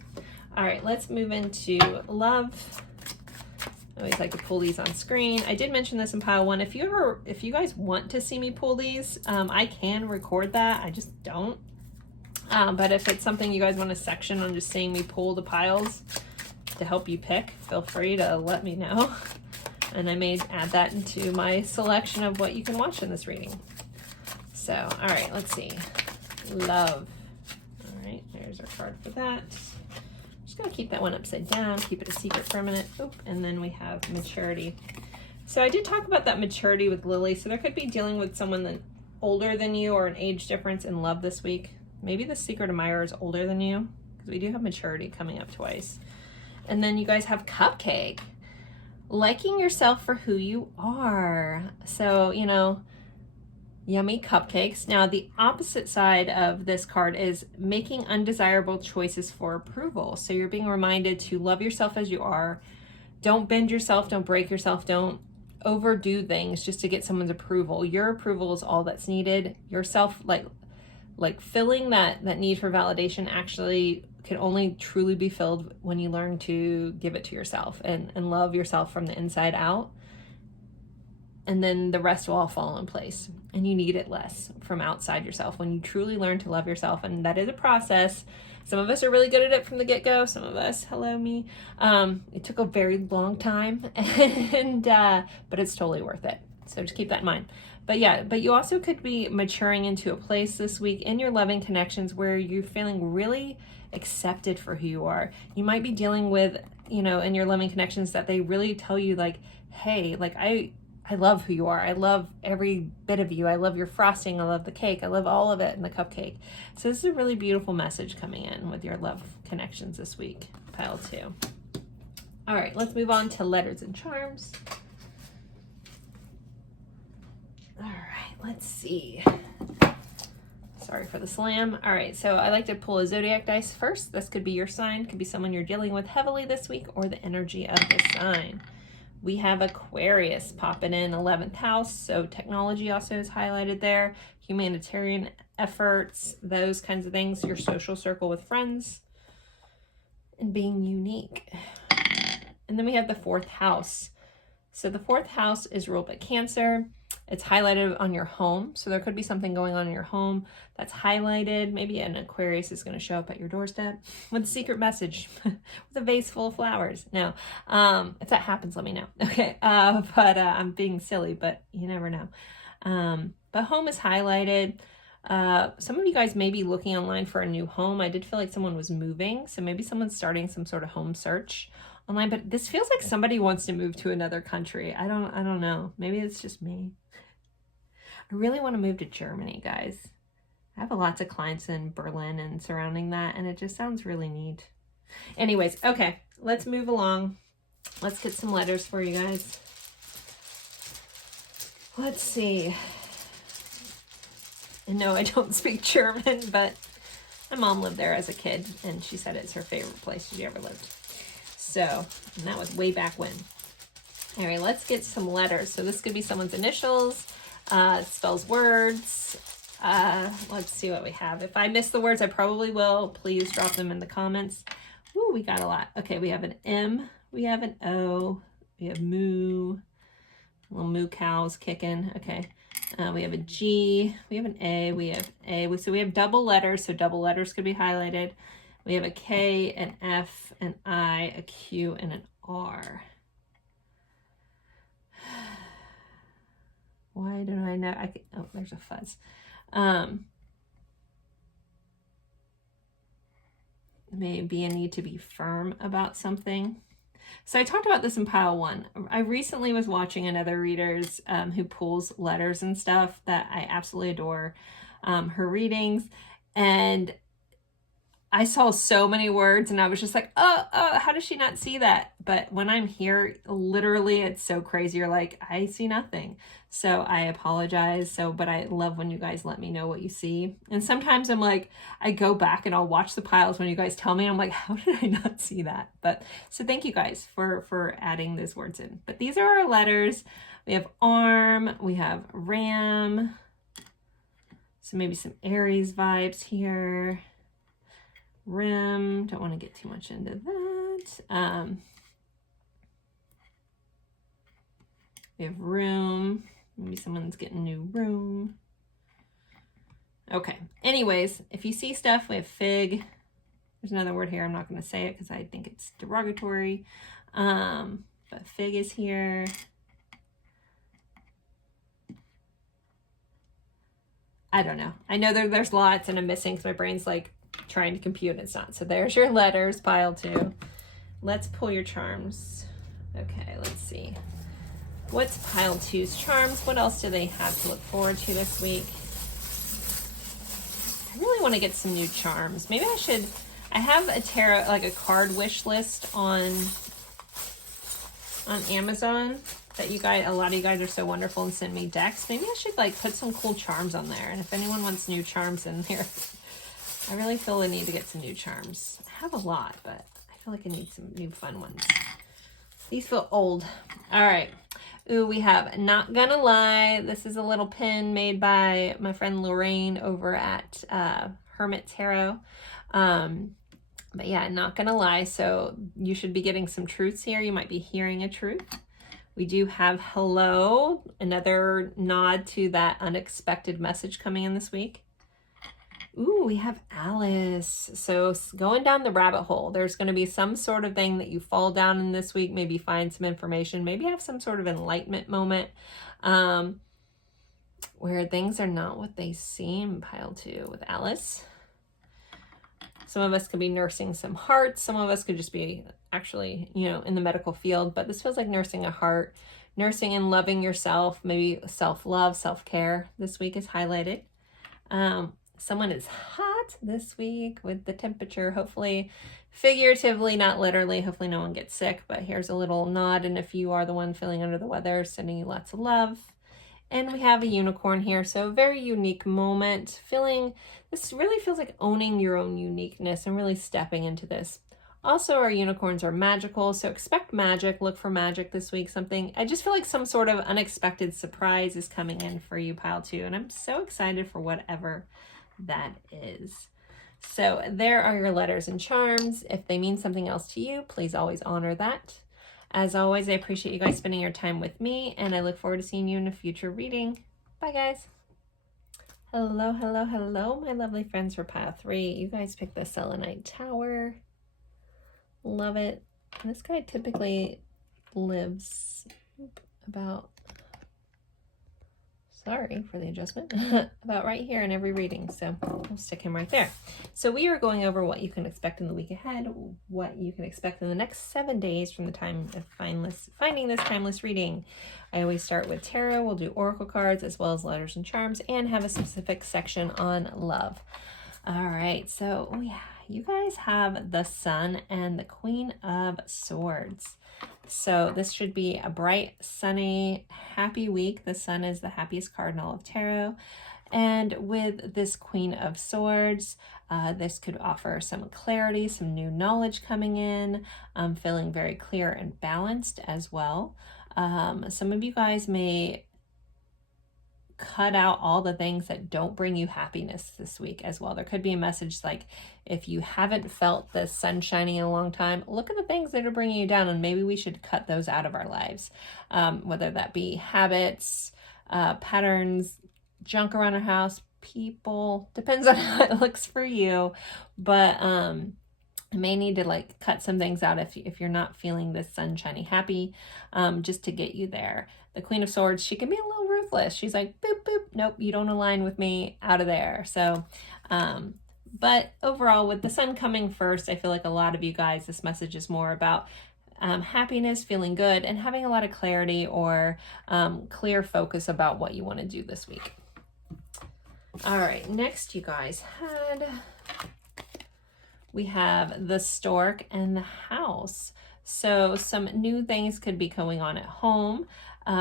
All right, let's move into love. I always like to pull these on screen. I did mention this in pile 1. If you guys want to see me pull these, I can record that. I just don't. But if it's something you guys want a section on just seeing me pull the piles to help you pick, feel free to let me know. And I may add that into my selection of what you can watch in this reading. So, all right, let's see. Love. All right, there's our card for that. Just gonna keep that one upside down, keep it a secret for a minute. Oop, and then we have maturity. So I did talk about that maturity with Lily. So there could be dealing with someone older than you, or an age difference in love this week. Maybe the secret admirer is older than you, because we do have maturity coming up twice. And then you guys have cupcake. Liking yourself for who you are. So, yummy cupcakes. Now, the opposite side of this card is making undesirable choices for approval. So you're being reminded to love yourself as you are. Don't bend yourself. Don't break yourself. Don't overdo things just to get someone's approval. Your approval is all that's needed. Yourself, like filling that need for validation actually can only truly be filled when you learn to give it to yourself and love yourself from the inside out. and then the rest will all fall in place. And you need it less from outside yourself when you truly learn to love yourself. And that is a process. Some of us are really good at it from the get-go. Some of us, hello me, it took a very long time, and but it's totally worth it. So just keep that in mind. But yeah, but you also could be maturing into a place this week in your loving connections where you're feeling really accepted for who you are. You might be dealing with, you know, in your loving connections that they really tell you like, hey, like I love who you are. I love every bit of you. I love your frosting. I love the cake. I love all of it in the cupcake. So this is a really beautiful message coming in with your love connections this week, pile 2. All right, let's move on to letters and charms. All right, let's see. Sorry for the slam. All right, so I like to pull a zodiac dice first. This could be your sign, could be someone you're dealing with heavily this week, or the energy of the sign. We have Aquarius popping in 11th house, so technology also is highlighted there. Humanitarian efforts, those kinds of things. Your social circle with friends, and being unique. And then we have the 4th house. So the 4th house is ruled by Cancer. It's highlighted on your home. So there could be something going on in your home that's highlighted. Maybe an Aquarius is going to show up at your doorstep with a secret message with a vase full of flowers. No, if that happens, let me know. Okay. But I'm being silly, but you never know. But home is highlighted. Some of you guys may be looking online for a new home. I did feel like someone was moving. So maybe someone's starting some sort of home search online, but this feels like somebody wants to move to another country. I don't know. Maybe it's just me. I really want to move to Germany, guys. I have lots of clients in Berlin and surrounding that, and it just sounds really neat. Anyways, okay, let's move along. Let's get some letters for you guys. Let's see. And no, I don't speak German, but my mom lived there as a kid, and she said it's her favorite place she ever lived. So, and that was way back when. All right, let's get some letters. So this could be someone's initials. Spells words. Let's see what we have. If I miss the words, I probably will. Please drop them in the comments. Ooh, we got a lot. Okay, we have an M. We have an O. We have moo. Little moo cows kicking. Okay. We have a G. We have an A. We have A. So we have double letters. So double letters could be highlighted. We have a K, an F, an I, a Q, and an R. Why don't I know? Oh, there's a fuzz. Maybe a need to be firm about something. So I talked about this in pile 1. I recently was watching another reader's who pulls letters and stuff that I absolutely adore, her readings, and I saw so many words and I was just like, oh, how does she not see that? But when I'm here, literally, it's so crazy. You're like, I see nothing. So I apologize. But I love when you guys let me know what you see. And sometimes I'm like, I go back and I'll watch the piles when you guys tell me. I'm like, how did I not see that? But so thank you guys for adding those words in. But these are our letters. We have arm, we have ram. So maybe some Aries vibes here. Rim, don't want to get too much into that. We have room, maybe someone's getting a new room. Okay, anyways, if you see stuff, we have fig. There's another word here, I'm not going to say it because I think it's derogatory. But fig is here. I don't know. I know there's lots and I'm missing because my brain's like trying to compute and it's not. So there's your letters, pile 2. Let's pull your charms. Okay, let's see. What's pile 2's charms? What else do they have to look forward to this week? I really want to get some new charms. Maybe I have a tarot, like a card wish list on Amazon that a lot of you guys are so wonderful and send me decks. Maybe I should like put some cool charms on there. And if anyone wants new charms in there, I really feel the need to get some new charms. I have a lot, but I feel like I need some new fun ones. These feel old. All right. Ooh, we have Not Gonna Lie. This is a little pin made by my friend Lorraine over at Hermit Tarot. But yeah, Not Gonna Lie. So you should be getting some truths here. You might be hearing a truth. We do have hello, another nod to that unexpected message coming in this week. Ooh, we have Alice. So going down the rabbit hole, there's going to be some sort of thing that you fall down in this week, maybe find some information, maybe have some sort of enlightenment moment where things are not what they seem. Pile 2 with Alice. Some of us could be nursing some hearts. Some of us could just be actually, in the medical field, but this feels like nursing a heart, nursing and loving yourself, maybe self-love, self-care this week is highlighted. Someone is hot this week with the temperature, hopefully figuratively, not literally. Hopefully no one gets sick, but here's a little nod. And if you are the one feeling under the weather, sending you lots of love. And we have a unicorn here, so very unique moment. This really feels like owning your own uniqueness and really stepping into this. Also, our unicorns are magical, so expect magic. Look for magic this week. I just feel like some sort of unexpected surprise is coming in for you, pile 2, and I'm so excited for whatever that is. So there are your letters and charms. If they mean something else to you, please always honor that. As always, I appreciate you guys spending your time with me, and I look forward to seeing you in a future reading. Bye, guys. Hello, hello, hello, my lovely friends for pile 3. You guys picked the selenite tower. Love it. This guy typically lives about, sorry for the adjustment, about right here in every reading. So we'll stick him right there. So we are going over what you can expect in the week ahead, what you can expect in the next 7 days from the time of finding this timeless reading. I always start with tarot. We'll do oracle cards as well as letters and charms, and have a specific section on love. All right, so you guys have the Sun and the Queen of Swords. So this should be a bright, sunny, happy week. The Sun is the happiest card in all of tarot. And with this Queen of Swords, this could offer some clarity, some new knowledge coming in, feeling very clear and balanced as well. Some of you guys may cut out all the things that don't bring you happiness this week as well. There could be a message like, if you haven't felt the sun shining in a long time, look at the things that are bringing you down, and maybe we should cut those out of our lives. Whether that be habits, patterns, junk around our house, people, depends on how it looks for you. But you may need to cut some things out if you're not feeling this sunshiny happy, just to get you there. The Queen of Swords, she can be a little ruthless. She's like, boop, boop, nope, you don't align with me, out of there. So, but overall, with the Sun coming first, I feel like a lot of you guys, this message is more about happiness, feeling good, and having a lot of clarity or clear focus about what you want to do this week. All right, next you guys we have the Stork and the House. So some new things could be going on at home.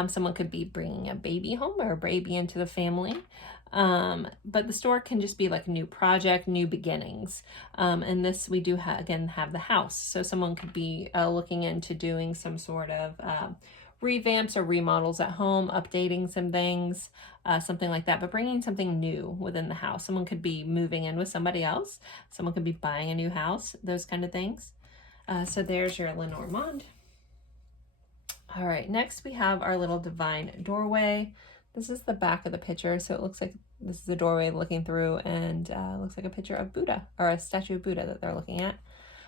Someone could be bringing a baby home or a baby into the family. But the Stork can just be like a new project, new beginnings. And this, we do again have the House. So someone could be looking into doing some sort of revamps or remodels at home, updating some things, something like that, but bringing something new within the house. Someone could be moving in with somebody else. Someone could be buying a new house, those kind of things. So there's your Lenormand. All right, next we have our little divine doorway. This is the back of the picture, so it looks like this is the doorway looking through, and looks like a picture of Buddha, or a statue of Buddha that they're looking at.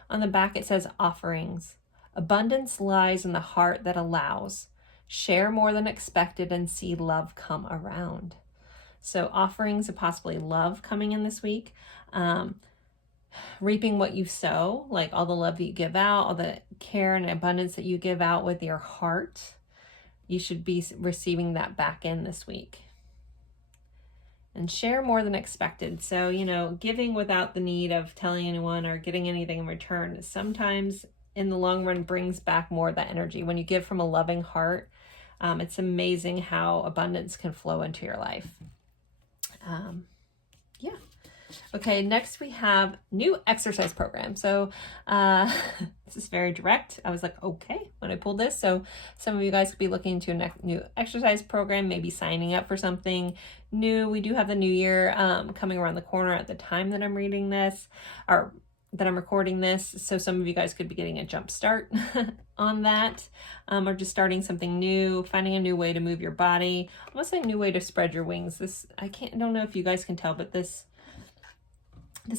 On the back it says offerings. Abundance lies in the heart that allows. Share more than expected and see love come around. So offerings of possibly love coming in this week. Reaping what you sow, like all the love that you give out, all the care and abundance that you give out with your heart. You should be receiving that back in this week. And share more than expected. So, giving without the need of telling anyone or getting anything in return sometimes in the long run brings back more of that energy. When you give from a loving heart, it's amazing how abundance can flow into your life. Yeah. Okay, next we have new exercise program. So this is very direct. I was like, okay, when I pulled this. So some of you guys could be looking into a new exercise program, maybe signing up for something new. We do have the new year coming around the corner at the time that I'm reading this, or that I'm recording this. So some of you guys could be getting a jump start on that, or just starting something new, finding a new way to move your body, almost a new way to spread your wings. This, I don't know if you guys can tell, but this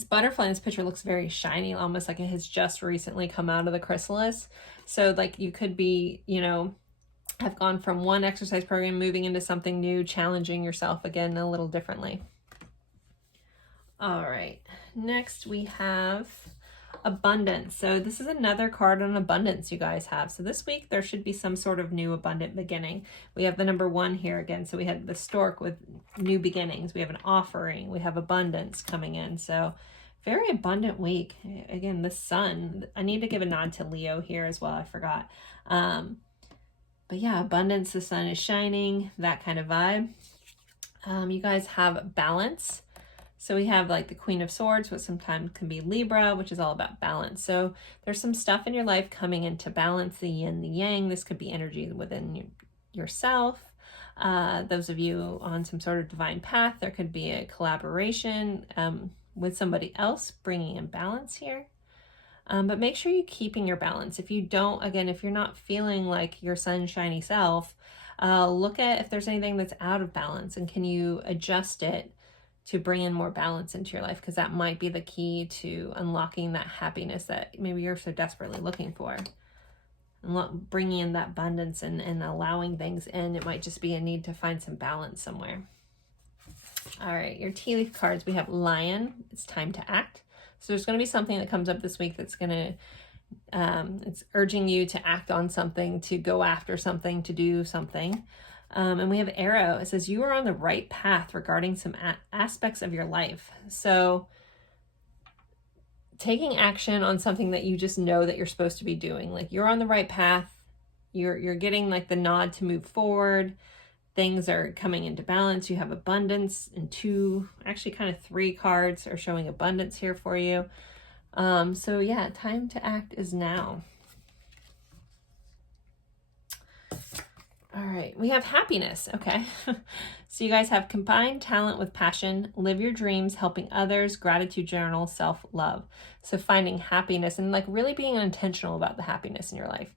butterfly in this picture looks very shiny, almost like it has just recently come out of the chrysalis. So like you could be, you know, have gone from one exercise program, moving into something new, challenging yourself again a little differently. All right, next we have abundance. So this is another card on abundance you guys have. So this week there should be some sort of new abundant beginning. We have the number 1 here again. So we had the stork with new beginnings. We have an offering. We have abundance coming in. So very abundant week. Again, the sun. I need to give a nod to Leo here as well. I forgot. But yeah, abundance, the sun is shining, that kind of vibe. You guys have balance. So we have like the Queen of Swords, which sometimes can be Libra, which is all about balance. So there's some stuff in your life coming into balance, the yin, the yang. This could be energy within yourself. Those of you on some sort of divine path, there could be a collaboration with somebody else bringing in balance here. But make sure you're keeping your balance. If you don't, again, if you're not feeling like your sunshiny self, look at if there's anything that's out of balance and can you adjust it to bring in more balance into your life, because that might be the key to unlocking that happiness that maybe you're so desperately looking for. And bringing in that abundance and allowing things in. It might just be a need to find some balance somewhere. All right, your tea leaf cards. We have Lion. It's time to act. So there's going to be something that comes up this week that's going to, it's urging you to act on something, to go after something, to do something. And we have Arrow. It says you are on the right path regarding some aspects of your life. So taking action on something that you just know that you're supposed to be doing, like you're on the right path, you're getting like the nod to move forward. Things are coming into balance. You have abundance, and 2, actually kind of 3 cards are showing abundance here for you. So yeah, time to act is now. All right, we have happiness. Okay. So you guys have combined talent with passion, live your dreams, helping others, gratitude journal, self-love. So finding happiness and like really being intentional about the happiness in your life.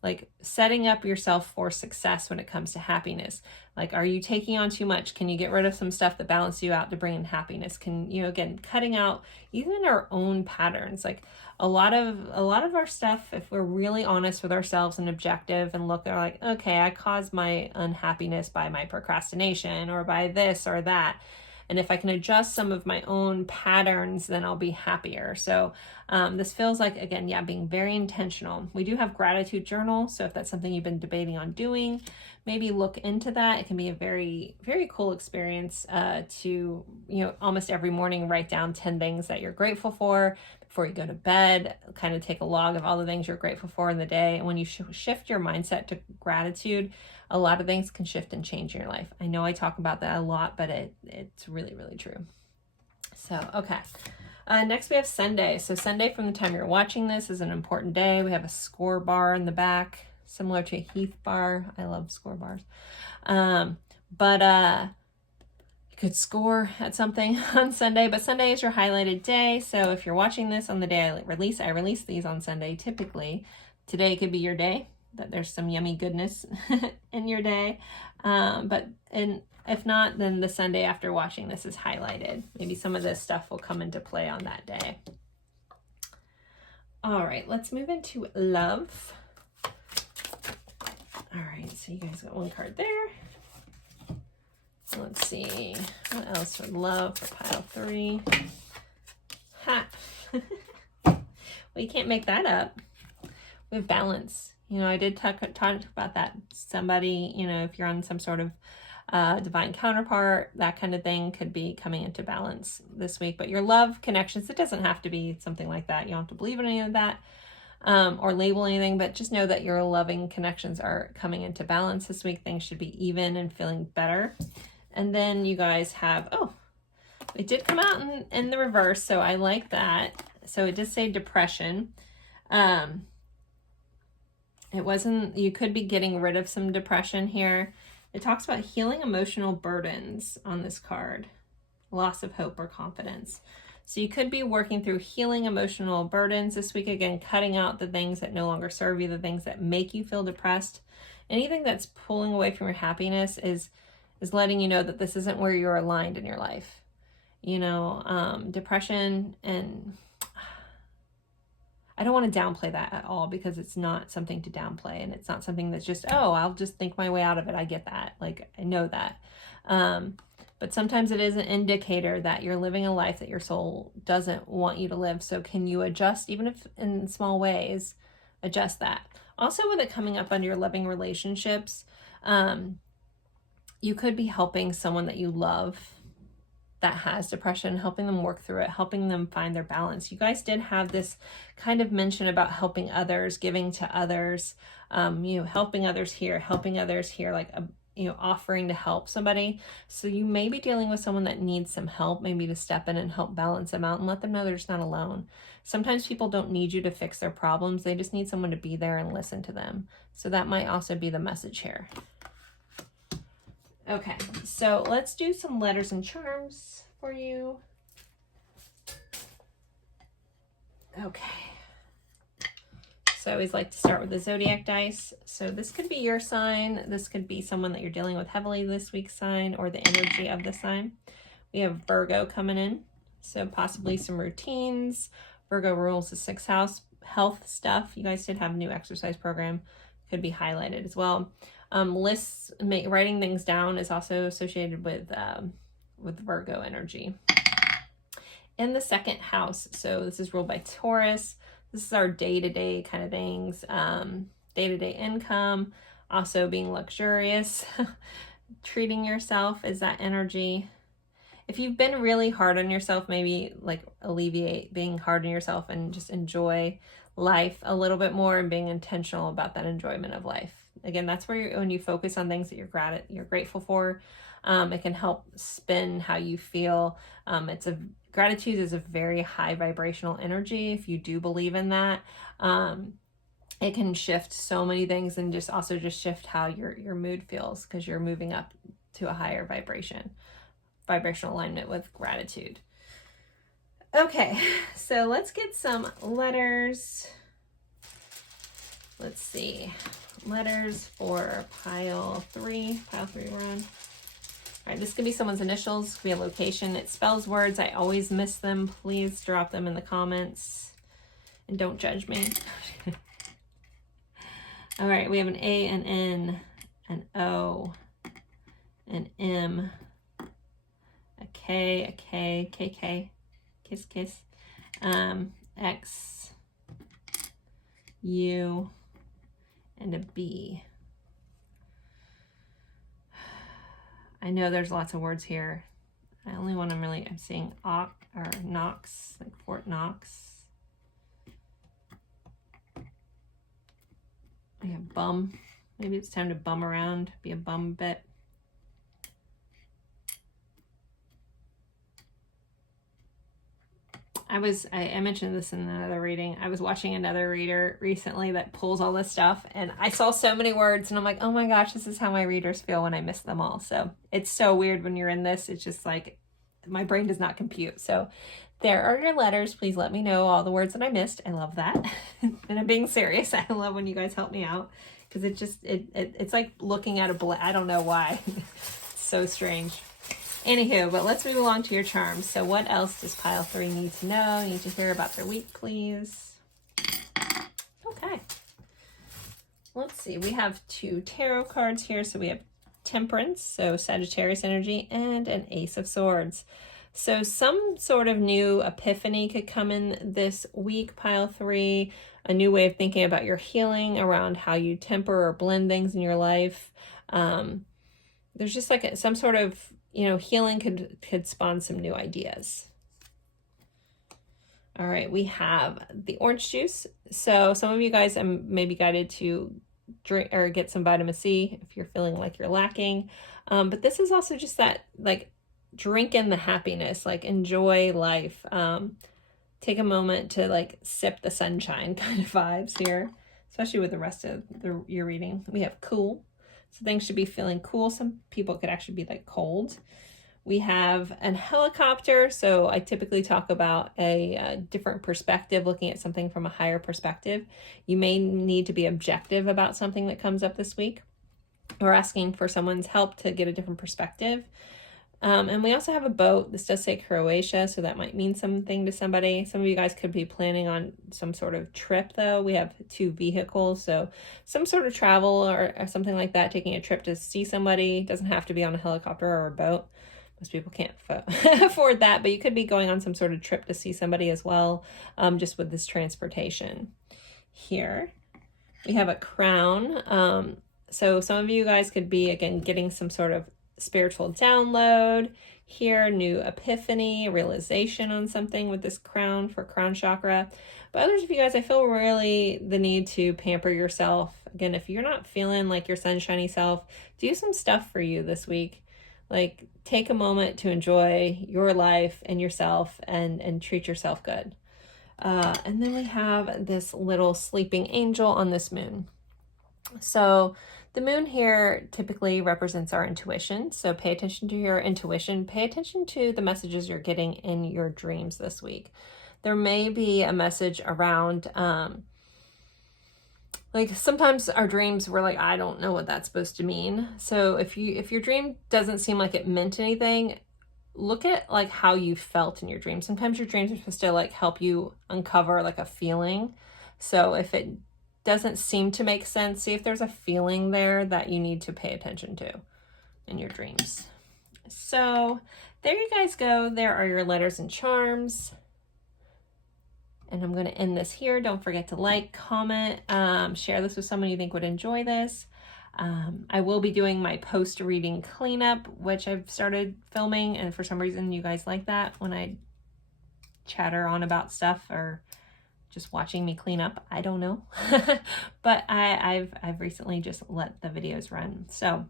Like setting up yourself for success when it comes to happiness. Like, are you taking on too much? Can you get rid of some stuff that balance you out to bring in happiness? Can, you know, again, cutting out even our own patterns. Like a lot of our stuff, if we're really honest with ourselves and objective and look, they're like, okay, I caused my unhappiness by my procrastination or by this or that. And if I can adjust some of my own patterns, then I'll be happier. So this feels like, again, yeah, being very intentional. We do have gratitude journal. So if that's something you've been debating on doing, maybe look into that. It can be a very, very cool experience to, you know, almost every morning write down 10 things that you're grateful for before you go to bed. Kind of take a log of all the things you're grateful for in the day. And when you shift your mindset to gratitude, a lot of things can shift and change in your life. I know I talk about that a lot, but it's really, really true. So, okay. Next we have Sunday. So Sunday, from the time you're watching this, is an important day. We have a score bar in the back, similar to a Heath bar. I love score bars. You could score at something on Sunday, but Sunday is your highlighted day. So if you're watching this on the day I release these on Sunday typically. Today could be your day, that there's some yummy goodness in your day. If not, then the Sunday after watching this is highlighted. Maybe some of this stuff will come into play on that day. All right, let's move into love. All right, so you guys got 1 card there. Let's see, what else for love for pile 3? Ha! Well, you can't make that up. We have balance. You know, I did talk about that. Somebody, you know, if you're on some sort of divine counterpart, that kind of thing could be coming into balance this week. But your love connections, it doesn't have to be something like that. You don't have to believe in any of that or label anything, but just know that your loving connections are coming into balance this week. Things should be even and feeling better. And then you guys have, oh, it did come out in the reverse, so I like that. So it did say depression. It wasn't, you could be getting rid of some depression here. It talks about healing emotional burdens on this card, loss of hope or confidence. So you could be working through healing emotional burdens this week. Again, cutting out the things that no longer serve you, the things that make you feel depressed. Anything that's pulling away from your happiness is letting you know that this isn't where you're aligned in your life. You know, depression, and I don't want to downplay that at all, because it's not something to downplay, and it's not something that's just, oh, I'll just think my way out of it. I get that. Like, I know that. But sometimes it is an indicator that you're living a life that your soul doesn't want you to live. So can you adjust, even if in small ways, adjust that? Also, with it coming up under your loving relationships, you could be helping someone that you love that has depression, helping them work through it, helping them find their balance. You guys did have this kind of mention about helping others, giving to others, you know, helping others here, like you know, offering to help somebody. So you may be dealing with someone that needs some help, maybe to step in and help balance them out and let them know they're just not alone. Sometimes people don't need you to fix their problems. They just need someone to be there and listen to them. So that might also be the message here. Okay, so let's do some letters and charms for you. Okay. So I always like to start with the zodiac dice. So this could be your sign. This could be someone that you're dealing with heavily this week sign, or the energy of the sign. We have Virgo coming in. So possibly some routines. Virgo rules the 6th house, health stuff. You guys did have a new exercise program. Could be highlighted as well. Lists, writing things down is also associated with Virgo energy. In the 2nd house, so this is ruled by Taurus. This is our day-to-day kind of things, day-to-day income, also being luxurious, treating yourself is that energy. If you've been really hard on yourself, maybe like alleviate being hard on yourself and just enjoy life a little bit more, and being intentional about that enjoyment of life. Again, that's where when you focus on things that you're grateful for, it can help spin how you feel. Gratitude is a very high vibrational energy. If you do believe in that, it can shift so many things, and just shift how your mood feels, because you're moving up to a higher vibrational alignment with gratitude. Okay, so let's get some letters. Let's see. Letters for pile 3 we're on. All right, this could be someone's initials, could be a location. It spells words. I always miss them. Please drop them in the comments and don't judge me. All right, we have an A, an N, an O, an M, a K, KK, kiss, kiss, X, U, and a B. I know there's lots of words here. I only one I'm seeing Knox, like Fort Knox. I have bum. Maybe it's time to bum around, be a bum a bit. I mentioned this in another reading. I was watching another reader recently that pulls all this stuff, and I saw so many words, and I'm like, oh my gosh, this is how my readers feel when I miss them all. So it's so weird when you're in this. It's just like, my brain does not compute. So there are your letters. Please let me know all the words that I missed. I love that. And I'm being serious. I love when you guys help me out, because it's like looking at I don't know why. It's so strange. Anywho, but let's move along to your charms. So what else does pile 3 need to know? Need to hear about their week, please. Okay. Let's see. We have 2 tarot cards here. So we have Temperance, so Sagittarius energy, and an Ace of Swords. So some sort of new epiphany could come in this week, pile 3. A new way of thinking about your healing around how you temper or blend things in your life. There's just like some sort of, healing could spawn some new ideas. All right, we have the orange juice. So some of you guys may be guided to drink or get some vitamin C if you're feeling like you're lacking. But this is also just that, like, drink in the happiness, like enjoy life. Take a moment to like sip the sunshine kind of vibes here, especially with the rest of your reading. We have cool. So things should be feeling cool. Some people could actually be like cold. We have an helicopter, so I typically talk about a different perspective, looking at something from a higher perspective. You may need to be objective about something that comes up this week, or asking for someone's help to get a different perspective. And we also have a boat. This does say Croatia, so that might mean something to somebody. Some of you guys could be planning on some sort of trip, though. We have 2 vehicles, so some sort of travel or something like that, taking a trip to see somebody. It doesn't have to be on a helicopter or a boat. Most people can't afford that, but you could be going on some sort of trip to see somebody as well, just with this transportation. Here, we have a crown. So some of you guys could be, again, getting some sort of spiritual download. Here, new epiphany, realization on something with this crown for crown chakra. But others of you guys, I feel really the need to pamper yourself. Again, if you're not feeling like your sunshiny self, do some stuff for you this week. Like, take a moment to enjoy your life and yourself and treat yourself good. And then we have this little sleeping angel on this moon. So the moon here typically represents our intuition. So pay attention to your intuition. Pay attention to the messages you're getting in your dreams this week. There may be a message around, like sometimes our dreams, we're like, I don't know what that's supposed to mean. So if your dream doesn't seem like it meant anything, look at like how you felt in your dream. Sometimes your dreams are supposed to like help you uncover like a feeling. So if it doesn't seem to make sense, see if there's a feeling there that you need to pay attention to in your dreams. So there you guys go. There are your letters and charms. And I'm going to end this here. Don't forget to like, comment, share this with someone you think would enjoy this. I will be doing my post-reading cleanup, which I've started filming, and for some reason you guys like that when I chatter on about stuff or just watching me clean up. I don't know. But I've recently just let the videos run. So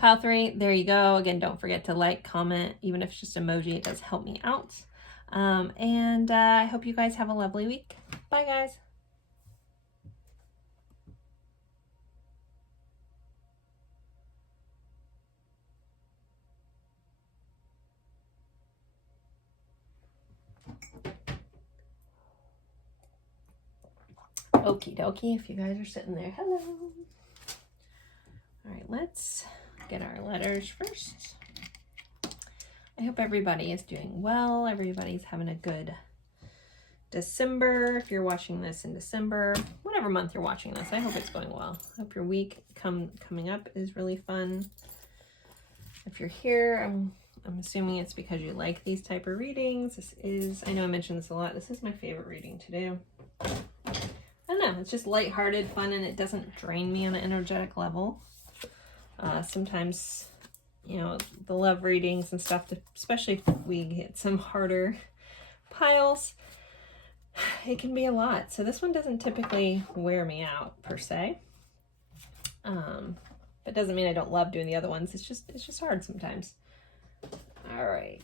pile 3, there you go. Again, don't forget to like, comment, even if it's just emoji, it does help me out. And I hope you guys have a lovely week. Bye, guys. Okie dokie, if you guys are sitting there. Hello. All right, let's get our letters first. I hope everybody is doing well. Everybody's having a good December. If you're watching this in December, whatever month you're watching this, I hope it's going well. I hope your week coming up is really fun. If you're here, I'm assuming it's because you like these type of readings. This is, I know I mentioned this a lot, this is my favorite reading to do. I don't know, it's just lighthearted, fun, and it doesn't drain me on an energetic level. Sometimes, you know, the love readings and stuff, especially if we get some harder piles, it can be a lot. So this one doesn't typically wear me out per se. But doesn't mean I don't love doing the other ones. It's just hard sometimes. All right,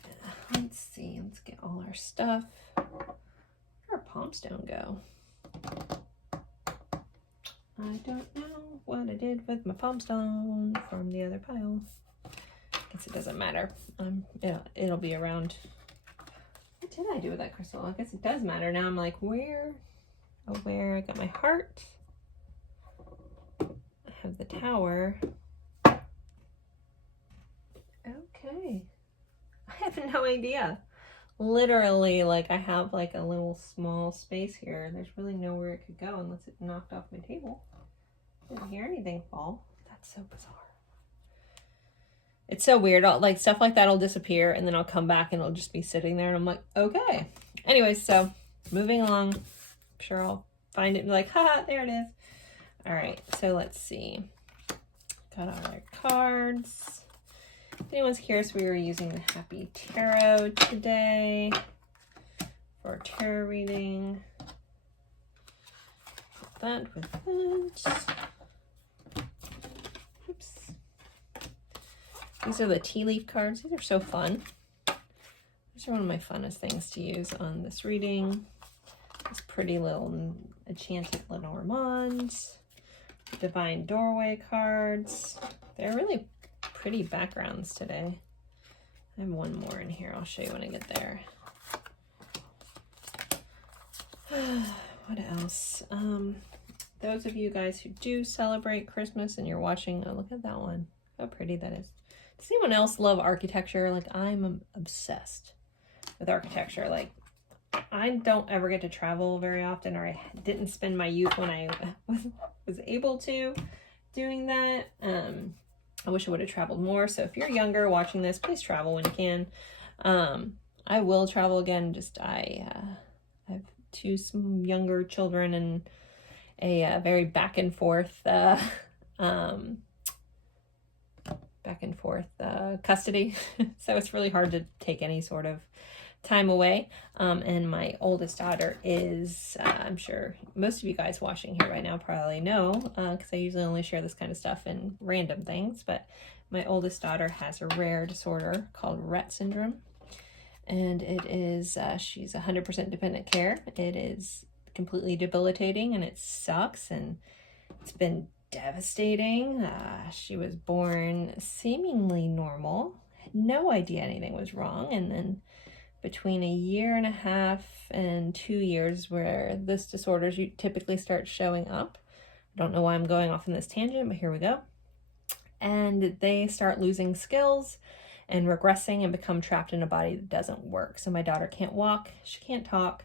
let's see. Let's get all our stuff. Where'd our palm stone go? I don't know what I did with my palm stone from the other pile. Guess it doesn't matter. It'll be around. What did I do with that crystal? I guess it does matter. Now I'm like, where? Oh, where? I got my heart. I have the tower. Okay. I have no idea. Literally, like, I have like a little small space here. There's really nowhere it could go unless it knocked off my table. Didn't hear anything fall. That's so bizarre. It's so weird. Like, stuff like that will disappear, and then I'll come back and it'll just be sitting there, and I'm like, okay. Anyways, so moving along. I'm sure I'll find it and be like, haha, there it is. All right, so let's see. Got all our cards. If anyone's curious, we are using the Happy Tarot today for tarot reading. Put that with that. Oops. These are the tea leaf cards. These are so fun. These are one of my funnest things to use on this reading. This pretty little enchanted Lenormand. Divine Doorway cards. They're really pretty backgrounds today. I have one more in here. I'll show you when I get there. What else? Those of you guys who do celebrate Christmas and you're watching, oh, look at that one. How pretty that is. Does anyone else love architecture? Like, I'm obsessed with architecture. Like, I don't ever get to travel very often, or I didn't spend my youth when I was able to doing that. I wish I would have traveled more. So if you're younger watching this, please travel when you can. I will travel again. Just I have two younger children and a very back and forth custody. So it's really hard to take any sort of time away. And my oldest daughter is, I'm sure most of you guys watching here right now probably know, because I usually only share this kind of stuff in random things, but my oldest daughter has a rare disorder called Rett syndrome. And it is, she's 100% dependent care. It is completely debilitating and it sucks and it's been devastating. She was born seemingly normal, had no idea anything was wrong, and then between 1.5 years and 2 years where this disorder typically starts showing up. I don't know why I'm going off in this tangent, but here we go. And they start losing skills and regressing and become trapped in a body that doesn't work. So my daughter can't walk, she can't talk,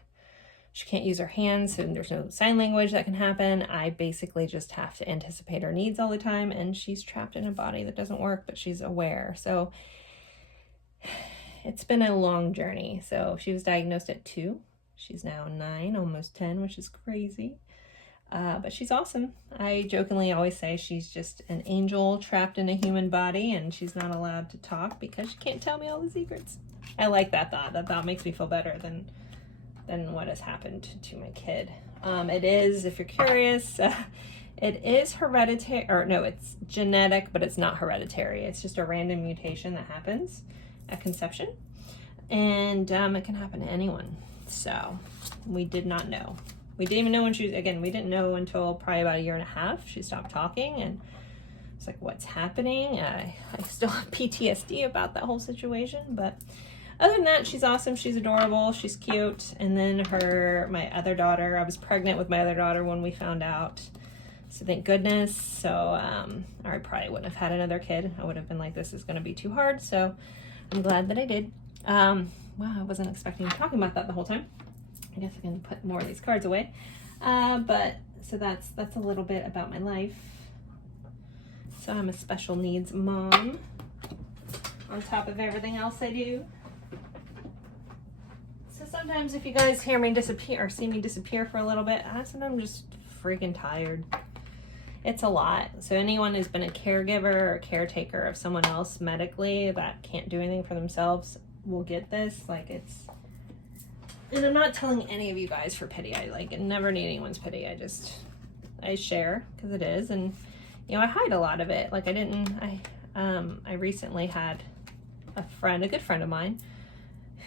she can't use her hands, and there's no sign language that can happen. I basically just have to anticipate her needs all the time, and she's trapped in a body that doesn't work, but she's aware. So it's been a long journey. So she was diagnosed at 2. She's now 9, almost 10, which is crazy. But she's awesome. I jokingly always say she's just an angel trapped in a human body, and she's not allowed to talk because she can't tell me all the secrets. I like that thought. That thought makes me feel better than what has happened to my kid. It is, if you're curious, it is hereditary, or no, it's genetic, but it's not hereditary. It's just a random mutation that happens at conception, and it can happen to anyone. So we did not know. We didn't even know when she was, again, we didn't know until probably about 1.5 years. She stopped talking, and it's like, what's happening? I still have PTSD about that whole situation, but other than that, she's awesome. She's adorable. She's cute. And then my other daughter, I was pregnant with my other daughter when we found out. So thank goodness. So I probably wouldn't have had another kid. I would have been like, this is going to be too hard. So I'm glad that I did. Wow, I wasn't expecting talking about that the whole time. I guess I can put more of these cards away. But so that's a little bit about my life. So I'm a special needs mom on top of everything else I do. So sometimes if you guys hear me disappear or see me disappear for a little bit, sometimes I'm just freaking tired. It's a lot. So anyone who's been a caregiver or caretaker of someone else medically that can't do anything for themselves will get this. Like, it's, and I'm not telling any of you guys for pity. I never need anyone's pity. I share because it is. And, you know, I hide a lot of it. Like I recently had a good friend of mine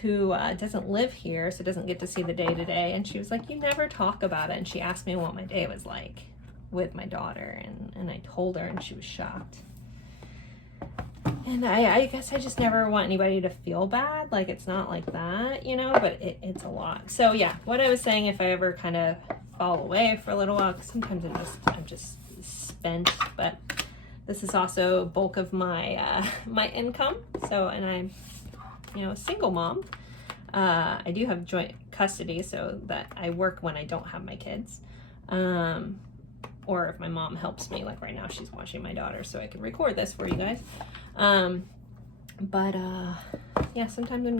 who doesn't live here, so doesn't get to see the day-to-day. And she was like, you never talk about it. And she asked me what my day was like with my daughter. And I told her, and she was shocked. And I guess I just never want anybody to feel bad. Like, it's not like that, you know, but it's a lot. So yeah, what I was saying, if I ever kind of fall away for a little while, because sometimes I'm just spent, but this is also bulk of my my income. So, and I'm, you know, a single mom. I do have joint custody, so that I work when I don't have my kids. Or if my mom helps me, like right now she's watching my daughter, so I can record this for you guys. Yeah, sometimes I'm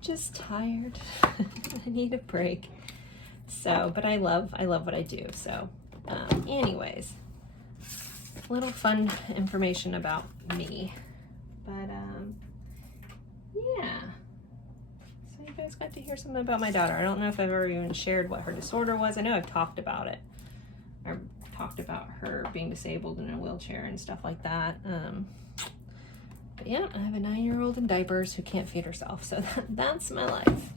just tired. I need a break. So, but I love what I do. So, anyways, little fun information about me. But, yeah. So you guys got to hear something about my daughter. I don't know if I've ever even shared what her disorder was. I know I've talked about it. I talked about her being disabled in a wheelchair and stuff like that. But yeah, I have a 9-year-old in diapers who can't feed herself. So that's my life.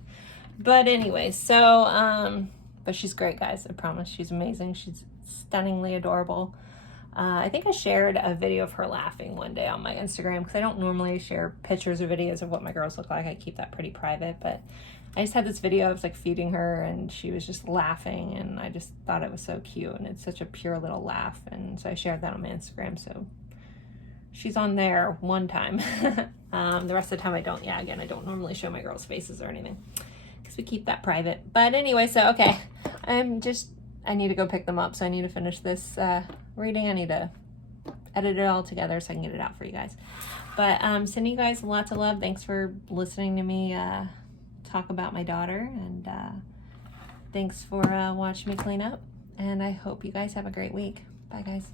But anyway, so, but she's great, guys. I promise. She's amazing. She's stunningly adorable. I think I shared a video of her laughing one day on my Instagram, because I don't normally share pictures or videos of what my girls look like. I keep that pretty private, but I just had this video of like feeding her and she was just laughing, and I just thought it was so cute, and it's such a pure little laugh, and so I shared that on my Instagram. So she's on there one time. The rest of the time I don't. Yeah, again, I don't normally show my girls' faces or anything because we keep that private. But anyway, so okay, I need to go pick them up, so I need to finish this reading. I need to edit it all together so I can get it out for you guys. But sending you guys lots of love. Thanks for listening to me talk about my daughter, and thanks for watching me clean up, and I hope you guys have a great week. Bye, guys.